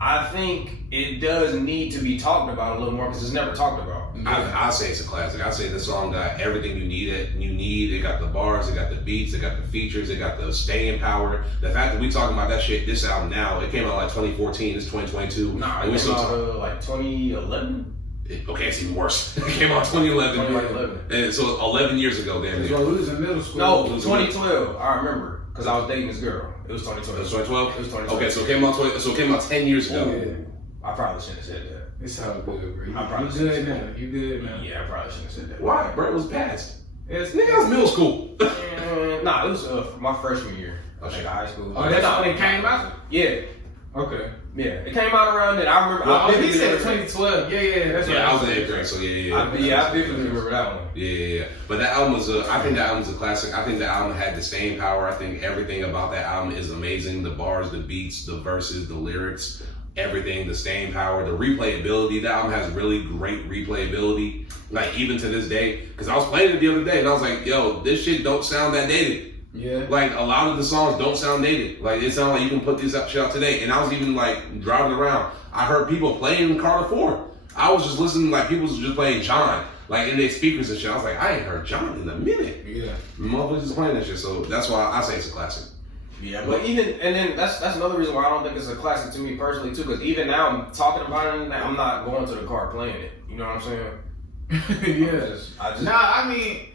I think it does need to be talked about a little more because it's never talked about. I say it's a classic. I say the song got everything you need. It got the bars, it got the beats, it got the features, it got the staying power. The fact that we talking about that shit, this album now, it came out like 2014. It's 2022. Nah, it came out like 2011. Okay, it's even worse. It came out 2011. And so 11 years ago, damn near. So we was in middle school. No, 2012. I remember because I was dating this girl. It was 2012. It was 2012. It was 2012. Okay, so it came out 10 years ago. Ooh, I probably shouldn't have said that. It's all good, bro. You good now? You good now? Yeah, I probably shouldn't have said that. Why, bro? It was past. Nigga, that was middle school. Nah, it was my freshman year. I think high school. Oh, that's when it came out? Yeah. Okay. Yeah, it came out around then. I remember. Well, he said 2012. Yeah, that's right. Yeah, I was in 8th grade, so I vividly remember that one. Yeah. But that album was I think that album's a classic. I think the album had the staying power. I think everything about that album is amazing. The bars, the beats, the verses, the lyrics, everything, the staying power, the replayability. That album has really great replayability. Like even to this day, because I was playing it the other day and I was like, yo, this shit don't sound that dated. Yeah. Like a lot of the songs don't sound dated. Like it sounds like you can put this shit out today. And I was even like driving around. I heard people playing Carter 4. I was just listening, like people was just playing John. like in their speakers and shit. I was like, I ain't heard John in a minute. Yeah. Motherfuckers just playing that shit. So that's why I say it's a classic. Yeah, but even and then that's another reason why I don't think it's a classic to me personally too. Because even now I'm talking about it, I'm not going to the car playing it. You know what I'm saying? Yeah. I mean,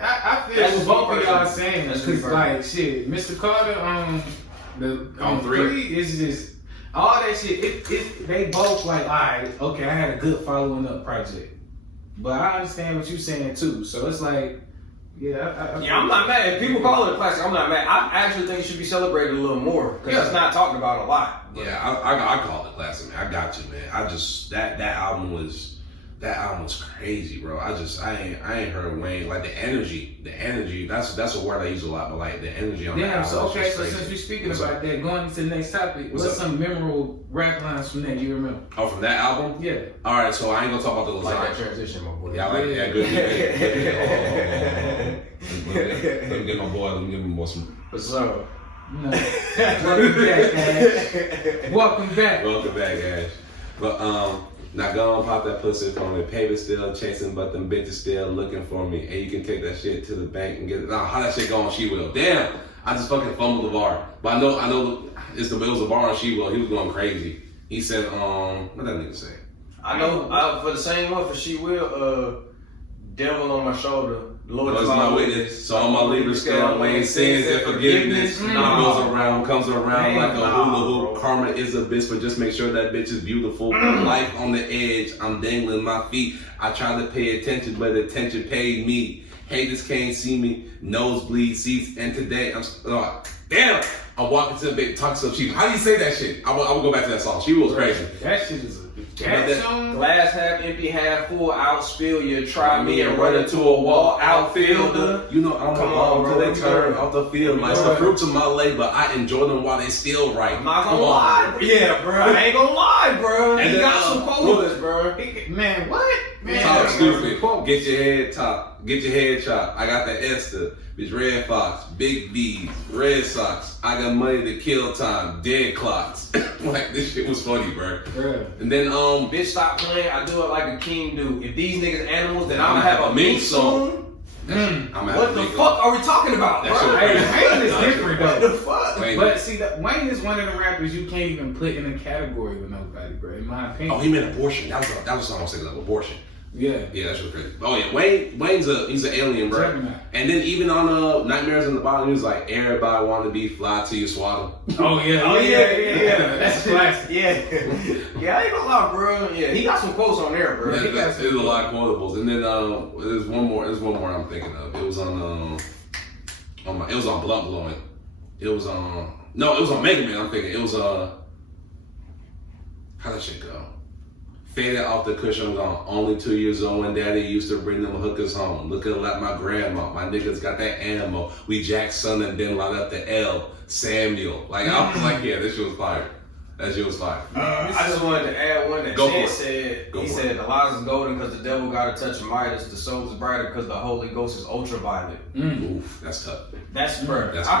I feel That's what both of me y'all personally. saying. That's me Cause like shit, Mr. Carter on Three. 3 is just all that shit. It they both like, all right, okay, I had a good following up project, but I understand what you're saying too. So it's like, yeah, I'm not mad. If people call it a classic, I'm not mad. I actually think it should be celebrated a little more because it's not talked about a lot. Yeah, I call it classic, man. I got you, man. I just that album was crazy, bro. I ain't heard Wayne, like the energy. That's a word I use a lot, but like the energy on the Damn, album. so was okay, just so crazy. since we're speaking What's about up? that, going into the next topic, what's up? some memorable rap lines from that you remember? Oh, from that album? Yeah. All right, so I ain't gonna talk about the Like that lasagna. transition, my boy. Yeah, I like that. Good. Let me get my boy some. What's up? No. Welcome back, Ash. Welcome back. Welcome back, Ash. But now go and pop that pussy for me. Paper still chasing, but them bitches still looking for me. And you can take that shit to the bank and get it. Now, how that shit go on She Will? Damn, I just fucking fumbled the bar. But I know it was a bar on She Will. He was going crazy. He said, what that nigga say? I know for the same one for She Will, Devil on my shoulder. Lord is my witness, so on my Libra scale, weighing sins and forgiveness. It goes around, comes around like a hula hoop. Karma is a bitch, but just make sure that bitch is beautiful. Life on the edge, I'm dangling my feet. I try to pay attention, but attention paid me. Haters can't see me, nosebleed seats, and today I'm walking to the big talk to She. How do you say that shit? I will go back to that song. She was crazy. That shit is a glass half empty, half full, outspill you. Try me and run into a wall, outfielder. You know I'm on till they turn off the field. Like the fruits of my labor, I enjoy them while they still ripe. I'm not gonna lie, yeah, bro. I ain't gonna lie, bro. And he then, got some quotas, bro. Man, what? Man, Talk stupid. Get your head top. Get your head chopped. I got the Esther. Bitch, Red Fox, Big B's, Red Sox. I got money to kill time, dead clocks. Like this shit was funny, bro. Yeah. And then bitch, stop playing. I do it like a king do. If these niggas animals, then I'm gonna have a mink soon. What the fuck are we talking about, bro? Hey, Wayne is different though. What the fuck? But see, Wayne is one of the rappers you can't even put in a category with nobody, bro. In my opinion. Oh, he meant abortion. That was the song I was thinking of, abortion. Yeah. Yeah, that's crazy. Oh yeah, Wayne's an alien, bro. Gemini. And then even on Nightmares on the Bottom, he was like, everybody want to be fly till you swallow. Oh yeah. That's classic. Yeah, I ain't gonna lie, bro. Yeah, he got some quotes on there, bro. Yeah, there's a lot of quotables. And then there's one more I'm thinking of. It was on it was on Blunt Blowing. It was on Mega Man. I'm thinking it was how that shit go? Faded off the cushion, I'm gone. Only 2 years old when daddy used to bring them hookers home. Looking like my grandma. My niggas got that ammo. We jack son and then light up the L. Samuel. Like, I was like, yeah, this shit was fire. That shit was fire. I just wanted to add one that Chance said. He said, the lies is golden because the devil got a touch of Midas. The soul is brighter because the Holy Ghost is ultraviolet. Oof, that's tough. That's I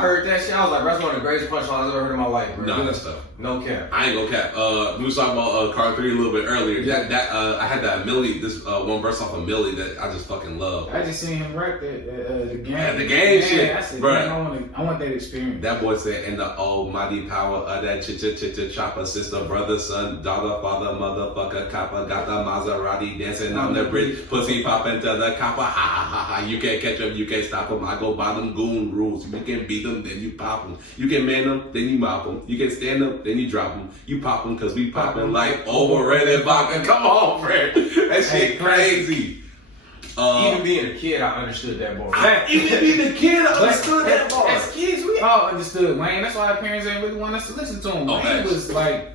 heard that shit. I was like, that's one of the greatest punchlines I've ever heard in my life, bro. Nah, that's tough. No cap. I ain't gonna cap. We was talking about Card 3 a little bit earlier. Yeah. I had that Millie, this one verse off of Millie that I just fucking love. I just seen him rap the game. Yeah, the game shit. I said, bro. man, I want that experience. That boy said, in the almighty power of that chopper, sister, brother, son, daughter, father, motherfucker, copper, got the Maserati dancing on the bridge, pussy popping to the copper, ha ha ha ha, you can't catch them, you can't stop them, I go by them goon rules, you can beat them, then you pop them, you can man them, then you mop them, you can stand them, then you drop them, you pop them, cause we popping like overrated vodka, come on, friend, that shit crazy. Even being a kid, I understood that bar. Even being a kid, I understood that bar. As kids, we all understood Wayne. That's why our parents ain't really want us to listen to him. Wayne was like,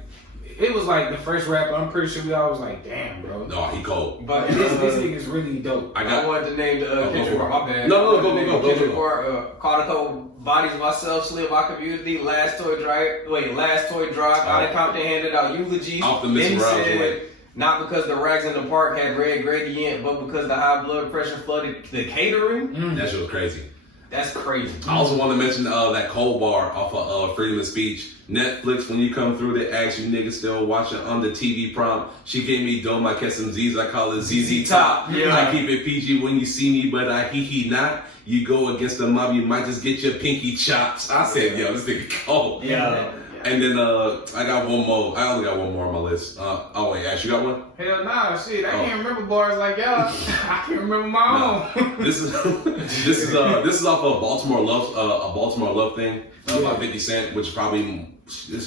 it was like the first rapper. I'm pretty sure we all was like, damn, bro. No, he cold. But this nigga's really dope. I wanted to name the Kendrick part. My bad. No, go. Kendrick part. Caught a couple bodies myself. Slid my community. Last toy drive. Out of Compton handed out eulogies. Off the Miss Rouse way. Not because the rags in the park had red gradient, but because the high blood pressure flooded the catering. That shit was crazy. That's crazy. I also want to mention that cold bar off of Freedom of Speech. Netflix, when you come through, they ask you niggas still watching on the TV prompt. She gave me dome, I catch some Z's, I call it ZZ Top. Yeah. I keep it PG when you see me, but I hee not. You go against the mob, you might just get your pinky chops. I said, yo, this nigga cold. Yeah. And then I got one more. I only got one more on my list. Oh wait, Ash, you got one? Hell nah, shit. I can't remember bars like y'all. I can't remember my own. This is off of Baltimore Love, a Baltimore Love thing by 50 Cent, which is probably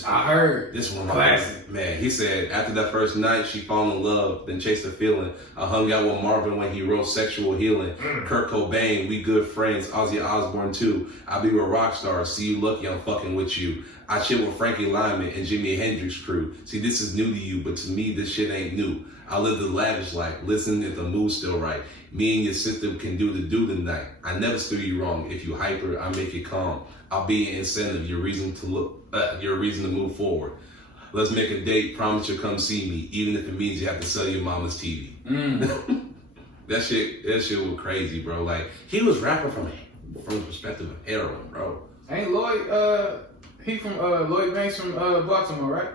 I heard this one. classic. Man, he said after that first night she fall in love, then chased the feeling. I hung out with Marvin when he wrote Sexual Healing. Kurt Cobain, we good friends. Ozzy Osbourne too. I be with rock stars. See you lucky, I'm fucking with you. I shit with Frankie Lyman and Jimi Hendrix crew. See, this is new to you, but to me, this shit ain't new. I live the lavish life. Listen if the mood's still right. Me and your sister can do the do tonight. I never steer you wrong. If you hyper, I make it calm. I'll be an incentive. Your reason to your reason to move forward. Let's make a date. Promise you'll come see me, even if it means you have to sell your mama's TV. That shit was crazy, bro. Like he was rapping from the perspective of heroin, bro. Ain't Lloyd? He from Lloyd Banks from Baltimore, right?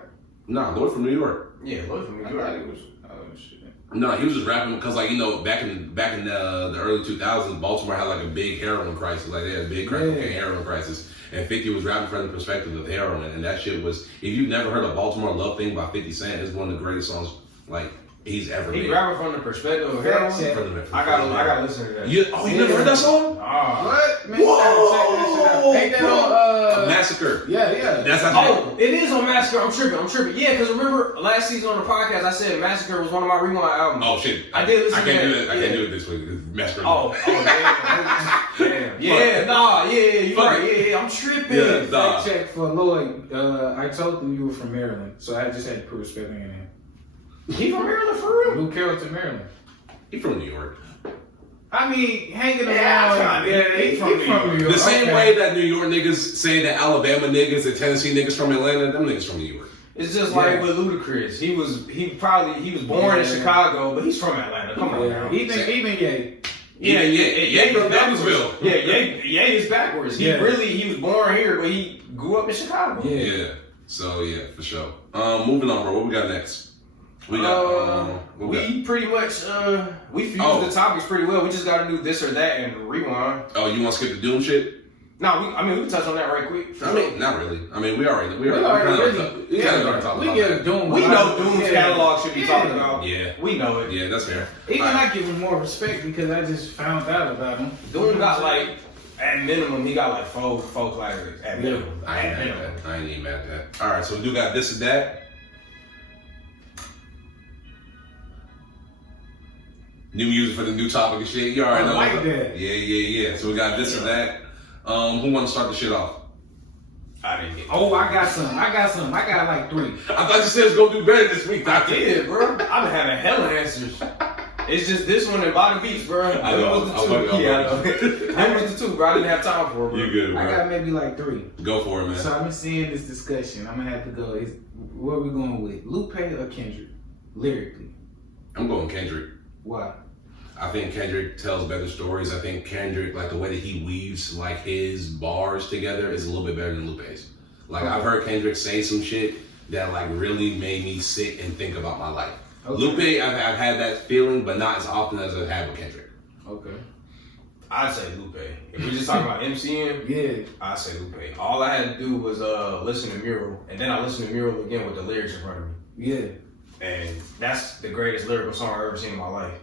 Nah, Lloyd from New York. Yeah, Lloyd from New I York. thought he was. Oh shit. No, he was just rapping because, like, you know, back in the early 2000s, Baltimore had like a big heroin crisis. Like they had a big crack cocaine heroin crisis, and 50 was rapping from the perspective of heroin, and that shit was. If you've never heard of Baltimore Love Thing by 50 Cent, it's one of the greatest songs like he's ever made. He rapping from the perspective of heroin. I gotta listen to that. You never heard that song? What? Man, Whoa! Ain't that on Massacre. Yeah. That's how. It is on Massacre. I'm tripping. Yeah, because remember last season on the podcast, I said Massacre was one of my Rewind albums. Oh shit! I did listen I can't to do that. it. I can't do it this week. Massacre. Oh, damn. Yeah, you right. Yeah, I'm tripping. Yeah, nah. Fact check for Lloyd. I told them you were from Maryland, so I just had to put respect in there. He from Maryland for real? New Carrollton, Maryland. He from New York. I mean, hanging around. Yeah, he from New York. The same way that New York niggas say that Alabama niggas and Tennessee niggas from Atlanta, them niggas from New York. It's just like with Ludacris. He was born in Chicago, but he's from Atlanta. Come on, now. Even Ye. Ye from Douglasville. Yeah, Ye is backwards. He was born here, but he grew up in Chicago. Yeah. So yeah, for sure. Moving on, bro. What we got next? We got. We pretty much we fused the topics pretty well. We just got to do this or that and rewind. Oh, you want to skip the Doom shit? No, we can touch on that right quick. I mean, not really. I mean, we already We get a Doom. We know Doom's catalog should be talked about. Yeah, we know it. Yeah, that's fair. Even I give him more respect because I just found out about him. Doom got like, at minimum, he got like four classics. At minimum. I ain't mad at that. I ain't even mad at that. All right, so we do got this and that. New music for the new topic and shit. You already know. I like that. Yeah. So we got this and that. Who want to start the shit off? I didn't get it. Oh, I got some. I got like 3. I thought you said it was gonna do better this week. I did, bro. I've been having hella answers. It's just this one and Bottom Beats, bro. I know. Them was the two, bro. I didn't have time for it, bro. You good, bro? I got maybe like 3. Go for it, man. So I've been seeing this discussion. I'm gonna have to go. Where are we going with? Lupe or Kendrick? Lyrically. I'm going Kendrick. Why? I think Kendrick tells better stories. I think Kendrick, like the way that he weaves like his bars together is a little bit better than Lupe's. Like I've heard Kendrick say some shit that like really made me sit and think about my life. Okay. Lupe, I've had that feeling, but not as often as I've had with Kendrick. Okay. I'd say Lupe. If we're just talking about MCing, yeah, I'd say Lupe. All I had to do was listen to Mural, and then I listened to Mural again with the lyrics in front of me. Yeah. And that's the greatest lyrical song I've ever seen in my life.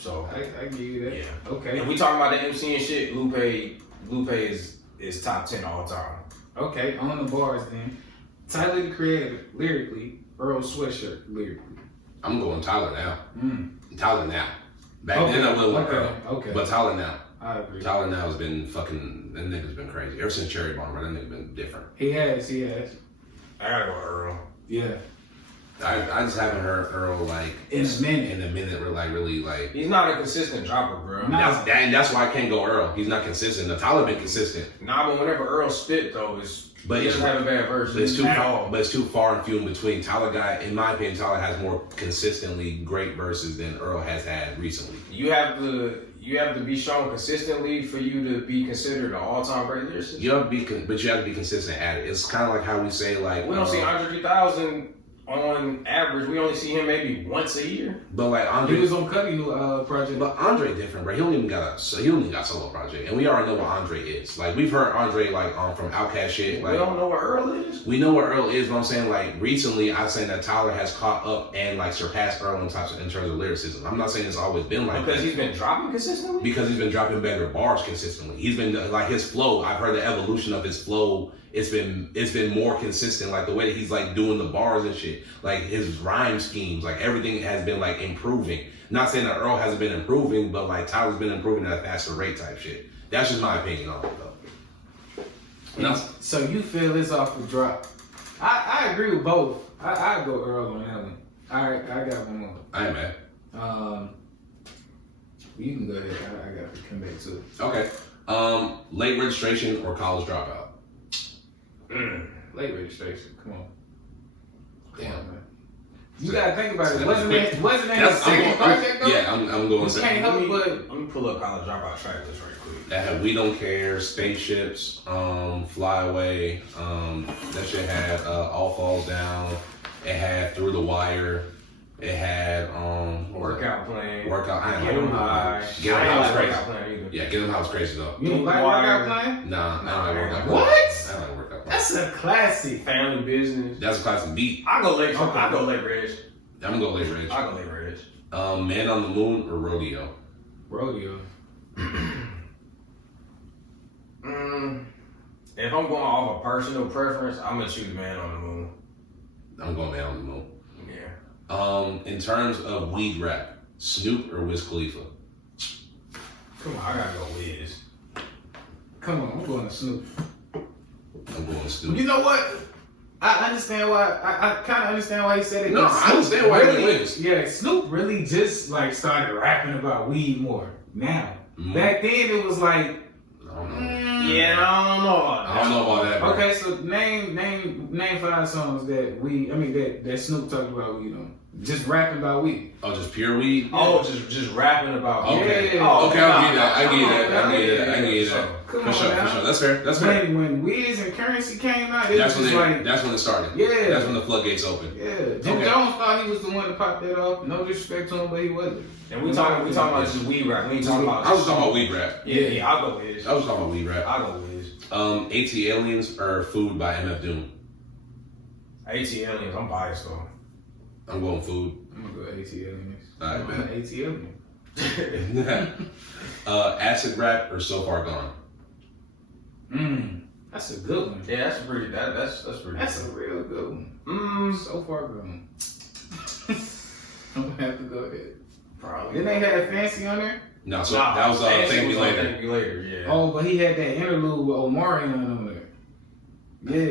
So I give you that. Yeah. Okay. If we talking about the MCing shit, Lupe is top 10 all time. Okay, on the bars then. Tyler the Creator, lyrically. Earl Sweatshirt, lyrically. I'm going Tyler now. Tyler now. Back then I went with Earl. Okay. But Tyler now. I agree. Tyler now has been fucking, that nigga's been crazy. Ever since Cherry Bomb, that nigga's been different. He has. I gotta go Earl. Yeah. I just haven't heard Earl like in a minute we're like really like he's not a consistent dropper, bro. That's why I can't go Earl. He's not consistent. Tyler been consistent. Nah, but whenever Earl spit though, he doesn't have a bad verse. But it's too far and few in between. Tyler in my opinion, Tyler has more consistently great verses than Earl has had recently. You have to you have to be shown consistently for you to be considered an all-time great lyricist. You have to be, but you have to be consistent at it. It's kind of like how we say like We don't see Andre 3000 on average. We only see him maybe once a year. but like He Andre, was on Cudi new project. but Andre different, bro. He don't even got a solo project, and we already know what Andre is. Like we've heard Andre like from Outkast shit. Like We don't know what Earl is. we know what Earl is, but I'm saying like recently I've saying that Tyler has caught up and like surpassed Earl in terms of lyricism. I'm not saying it's always been like Because that. he's been dropping consistently? Because he's been dropping better bars consistently. He's been like his flow. I've heard the evolution of his flow. It's been more consistent. Like the way that he's like doing the bars and shit. Like his rhyme schemes. Like everything has been like improving. Not saying that Earl hasn't been improving, but like Tyler's been improving at a faster rate type shit. That's just my opinion on it though. No. So you feel it's off the drop? I agree with both. I go Earl on that one. All right, I got one more. I ain't mad. You can go ahead. I got to come back to it. Okay. Late registration or college dropout? Late registration. Come on. Damn. Come on, man. You gotta think about it. That Wasn't was it his That's- second project though? Yeah, I'm going You to can't help but Let me pull up College Dropout track list right quick. that had We Don't Care, Spaceships, Fly Away, that shit had All Falls Down, it had Through the Wire, it had Workout Plan. Workout. I Get 'em high. Get 'em I ain't high was like crazy. Workout Plan either. Yeah, Get 'em high was crazy though. you ain't like Workout Plan? Nah, I don't like Workout Plan. What? I don't like Workout Plan. That's a classic. Family Business. That's a classic beat. I go late. Okay. I go late Reg. I'm gonna go Late Reg. I go late Reg. Man on the Moon or Rodeo? Rodeo. If I'm going off a personal preference, I'm gonna choose Man on the Moon. I'm going Man on the Moon. Yeah. In terms of weed rap, Snoop or Wiz Khalifa? Come on, I gotta go Wiz. Come on, I'm going to Snoop. I'm going Snoop. You know what? I understand why. I kind of understand why he said it. No, but I Snoop understand why he really, wins. Yeah, Snoop really just like started rapping about weed more now. Mhm. Back then it was like, I don't know. Yeah, I don't know. I don't know about that, bro. okay, so name 5 songs that Snoop talked about weed on. Just rapping about weed. Oh, just pure weed? Oh, just rapping about. Okay. Yeah. Oh, Okay, I'll give you that. I give you that. I give you that. Come For on sure, now. for sure. That's fair. That's fair. When Wiz and Currency came out, it That's was when just it, like, that's when it started. Yeah. That's when the floodgates opened. yeah. Jim Okay. Jones thought he was the one to pop that off. No disrespect to him, but he wasn't. And we talking about just weed rap. We ain't talking about. I was talking about weed rap. Yeah, I'll go Wiz. I was talking about weed rap. I'll go Wiz. AT Aliens or Food by MF Doom? AT Aliens. I'm biased though. I'm going Food. I'm gonna go AT Aliens. Alright, I'm man. an AT Alien. Acid Rap or So Far Gone? That's a good one. Yeah, that's pretty. That's pretty. That's a good. real good one. So far gone. I'm gonna have to go ahead. Probably. Then they had Fancy on there. No, so that was Fancy Thank Me was on Later. Thank Me Later. Yeah. Oh, but he had that interlude with Omarion on there.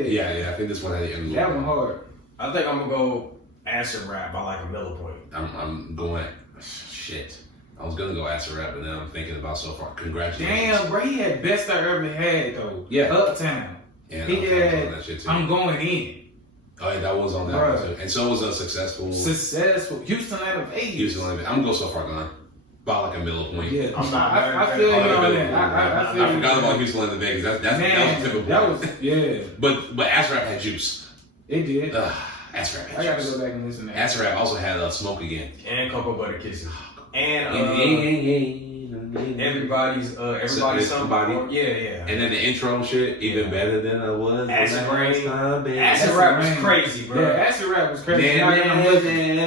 Yeah. Yeah, I think this one had the interlude. That one hard. I think I'm gonna go Acid Rap by like a Miller Point. I'm going. Shit. I was gonna go Acid Rap, but then I'm thinking about So Far. Congratulations. Damn, bro, he had best I ever had though. Yeah. Uptown. Yeah, He I'm had on that shit too. I'm Going In. Oh yeah, that was on that Bruh. one too. And so was Successful. Successful. Houston out of 80. Houston Olympic. I'm gonna go So Far Gone. By like a middle point. Yeah, I'm not mad I at feel you that. on that. I feel I you. forgot about Houston Olympic because that was typical. that was yeah. But Acid Rap had juice. It did. Acid Rap I had gotta juice. go back and listen to that. Acid Rap also had Smoke Again. And Cocoa Butter Kisses. And everybody's Somebody. somebody. Yeah. And then the intro shit, even better than I was. Acid the last Rain. time, baby. Acid Rap was crazy, bro. Yeah, Acid Rap was crazy. Yeah, Now that I'm listening-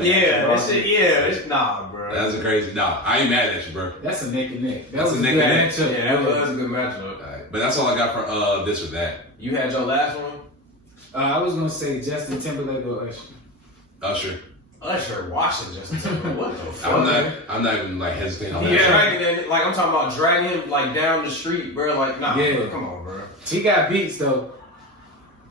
Yeah, that shit. Yeah, it's nah, bro. That's a crazy. Nah, I ain't mad at you, bro. That's a neck and neck. That That's was a a neck good and neck. matchup. Yeah, that was a good matchup. Alright, but that's all I got for this or that. You had your last one. I was gonna say Justin Timberlake or Usher. Usher. Usher Washington, Justin Timberlake. What the fuck? I'm not even like hesitating on that. Yeah. Dragging that, like I'm talking about dragging him like down the street, bro. Like nah, Yeah. bro, come on, bro. He got beats though.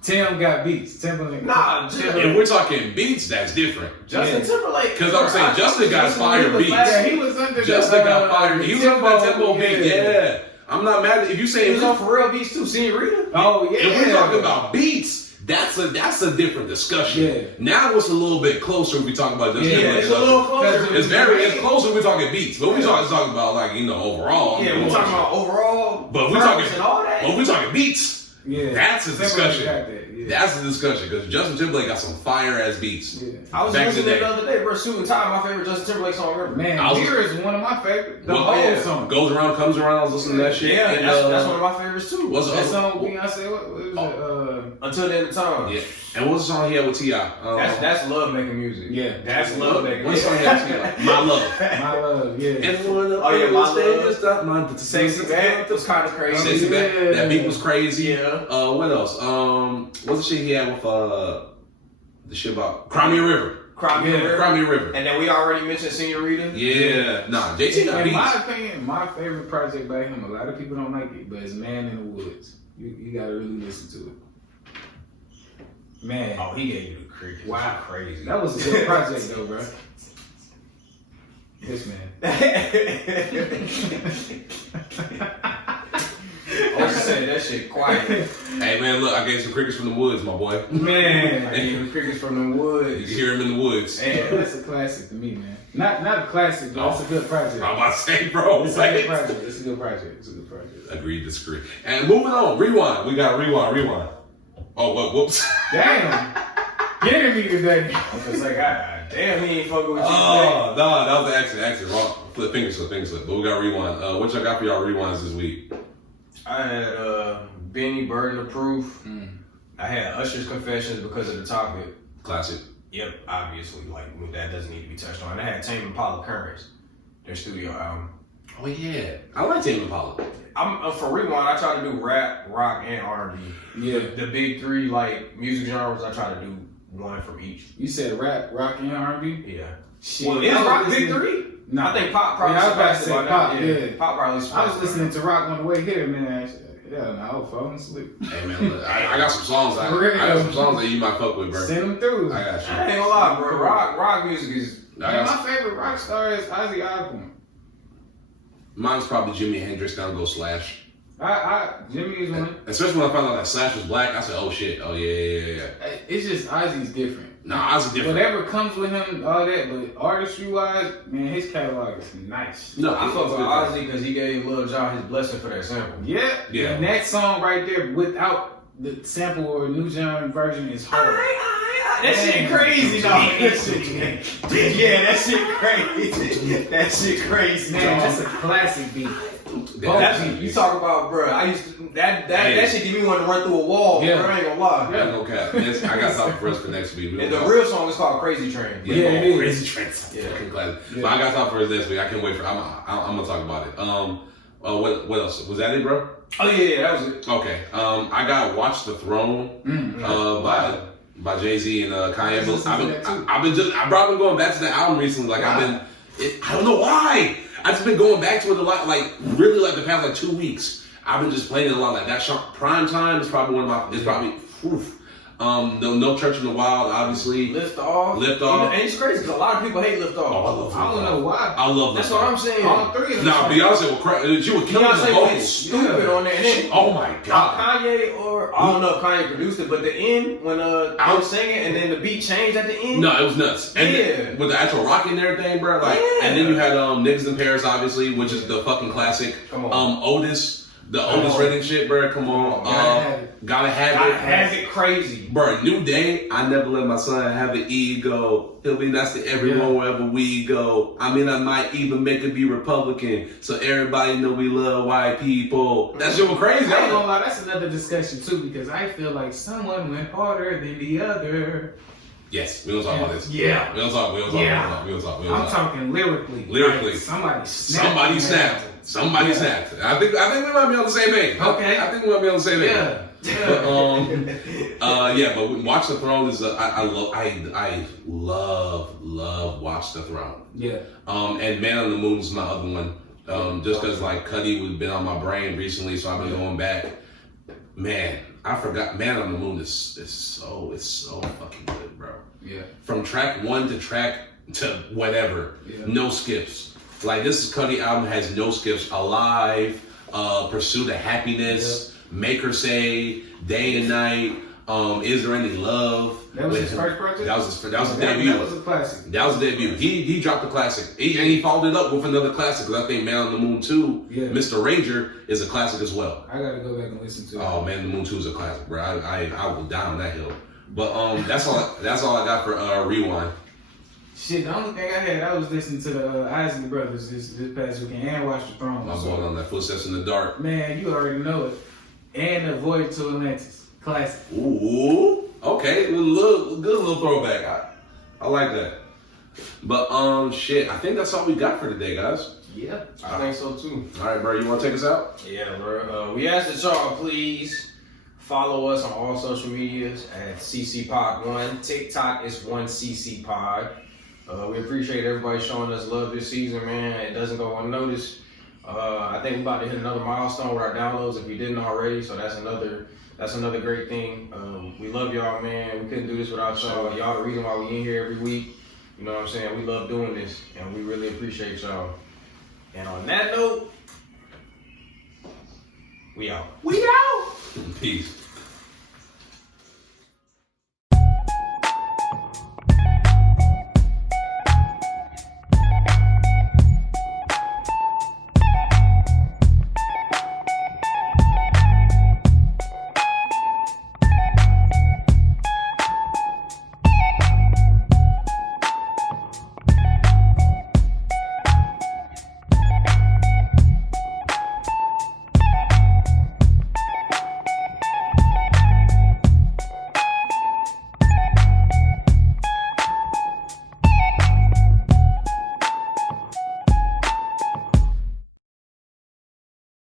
Tim got beats. Timberlake. Nah, If we're talking beats, that's different. Justin Timberlake. Because I'm saying Justin got fire beats. Yeah, he was under Justin the, got fire. He was on that tempo beat. Yeah. I'm not mad if you say He was on for real beats too. Senorita. Oh yeah. if we're talking about beats, that's a different discussion. Yeah. Now it's a little bit closer if we talk about Justin Timberlake. It's a little closer. It's closer if we talking beats, but we talking about like overall. Yeah, we're talking about overall. But we talking and all that. But we talking beats. Yeah, that's a discussion. Yeah. That's a discussion because Justin Timberlake got some fire ass beats. Yeah. I was listening to it the other day, bro. Suit and Tie, my favorite Justin Timberlake song ever. Man, Mirror is one of my favorite. The whole song. Goes around, comes around. I was listening to that shit. Yeah, and, that's one of my favorites too. What's that song? Beyonce. What was it? Until the End of Time. Yeah. And what's the song he had with T.I.? That's love making music. Yeah, that's love making music. What's the song he had with T.I.? My Love. My Love. Yeah. And one of My Love. Sexy Back was kind of crazy. Sexy Back. That beat was crazy. Yeah. What else? What's the shit he had with the shit about Cry Me a River? Cry Me a River. And then we already mentioned Senorita. Yeah. Nah, JT got beats. In my opinion, my favorite project by him, a lot of people don't like it, but it's Man in the Woods. You gotta really listen to it. Man. Oh, he gave you the cricket. Wow, crazy. That was a good project though, bro. Yes, man. I was saying that shit quiet. Hey man, look, I gave some crickets from the woods, my boy. Man, I gave the crickets from the woods. You can hear him in the woods. Man, that's a classic to me, man. Not a classic, but it's a good project. I'm about to say, bro. It's a good project. It's a good project. It's a good project. Agreed, disagree. And moving on, rewind. We got rewind. Oh, what? Whoops. Damn. Getting me today. I was like, God damn, he ain't fucking with you. Oh, no, that was the accident. Wrong. Finger slip. But we got rewind. What y'all got for y'all rewinds this week? I had Benny Burden of Proof. I had Usher's Confessions because of the topic. Classic. Yep, obviously, like that doesn't need to be touched on. I had Tame Impala Currents, their studio album. Oh yeah, I like Tame Impala. I'm for rewind. I try to do rap, rock, and R&B. Yeah, the big three like music genres. I try to do one from each. You said rap, rock, and R&B. Yeah. Shit. Well, is rock big three? No, I think pop probably. Yeah, I was about to say pop. Yeah, pop probably. I was listening to rock on the way here, man. Yeah, no, I was falling asleep. Hey man, look, I got some songs. I got some songs that you might fuck with, bro. Send them through. I got you. I ain't gonna lie, bro. Rock music is. Man, my favorite rock star is Ozzy Osbourne. Mine's probably Jimi Hendrix. Down go Slash. Jimmy is one. Especially when I found out that Slash was black, I said, "Oh shit! Oh yeah." It's just Ozzy's different. Nah, Ozzy's different. Whatever comes with him, all that. But artistry-wise, man, his catalog is nice. No, I fuck with Ozzy because he gave Lil Jon his blessing for that sample. Yeah. And that song right there, without the sample or New John version, is hard. That shit crazy, dog. Yeah, that shit crazy. That shit crazy, man. That's a classic beat. You talk about, bro. I used to that shit give me one to run through a wall. Yeah. Bro, I ain't gonna lie. Yeah, no cap. I got something for us for next week. And the real song is called Crazy Train. Yeah, it is. Crazy Train. Yeah, classic. Yeah. But I got something for us next week. I can't wait for. I'm gonna talk about it. What else? Was that it, bro? Oh yeah, that was it. Okay. I got Watch the Throne. By Jay-Z and Kanye. I've been going back to the album recently. Like I don't know why. I've just been going back to it a lot. Like really, like the past 2 weeks. I've been just playing it a lot. Like that Prime Time is probably one of my. It's probably. No Church in the Wild, obviously. Lift Off. And it's crazy because a lot of people hate Lift Off. Oh, I love Lift Off. I don't know why. I love That's what I'm saying. All three of them. Nah, Beyonce she was killing the vocals. Stupid on there. And then, oh my god. Kanye I don't know if Kanye produced it, but the end when I was singing and then the beat changed at the end. No, it was nuts. And with the actual rock and everything, bro. Like, and then you had Niggas in Paris, obviously, which is the fucking classic. Come on. Otis. The Otis Redding shit, bro. Come on. Gotta have it crazy. Bro, New Day. I never let my son have an ego. He'll be nice to everyone wherever we go. I mean, I might even make it be Republican. So everybody know we love white people. That shit was crazy. I ain't gonna lie, that's another discussion too, because I feel like someone went harder than the other. Yes, we don't talk about this. Yeah. We don't talk. I'm talking lyrically. Lyrically. Like, somebody snapped. Somebody snapped. I think we might be on the same page. Okay. I think we might be on the same page. Yeah. But Watch the Throne is I love Watch the Throne. Yeah. And Man on the Moon is my other one. Just because like Cudi was been on my brain recently, so I've been going back. Man, I forgot. Man on the Moon is so fucking good, bro. Yeah. From track 1 to track to whatever, no skips. Like this Cudi album has no skips. Alive, Pursuit of Happiness, Make Her Say, Day and Night, Is There Any Love? That was his first project? That was his debut. That was a classic. That was the debut. He dropped a classic. And he followed it up with another classic, because I think Man on the Moon 2, Mr. Ranger, is a classic as well. I gotta go back and listen to it. Oh, Man on the Moon 2 is a classic, bro. I will die on that hill. But that's all I got for Rewind. Shit, the only thing I was listening to the Isley Brothers this past weekend and Watch the Throne. I'm going on that Footsteps in the Dark. Man, you already know it. And The Voyage to Atlantis. Classic. Ooh, okay, good little throwback. I like that. But shit, I think that's all we got for today, guys. Yeah, I think so too. All right, bro, you want to take us out? Yeah, bro. We ask that y'all please follow us on all social medias at CCPod1. TikTok is 1CCPod. We appreciate everybody showing us love this season, man. It doesn't go unnoticed. I think we're about to hit another milestone with our downloads if you didn't already. So that's another great thing. We love y'all, man. We couldn't do this without y'all. Y'all the reason why we in here every week. You know what I'm saying? We love doing this, and we really appreciate y'all. And on that note, we out. Peace.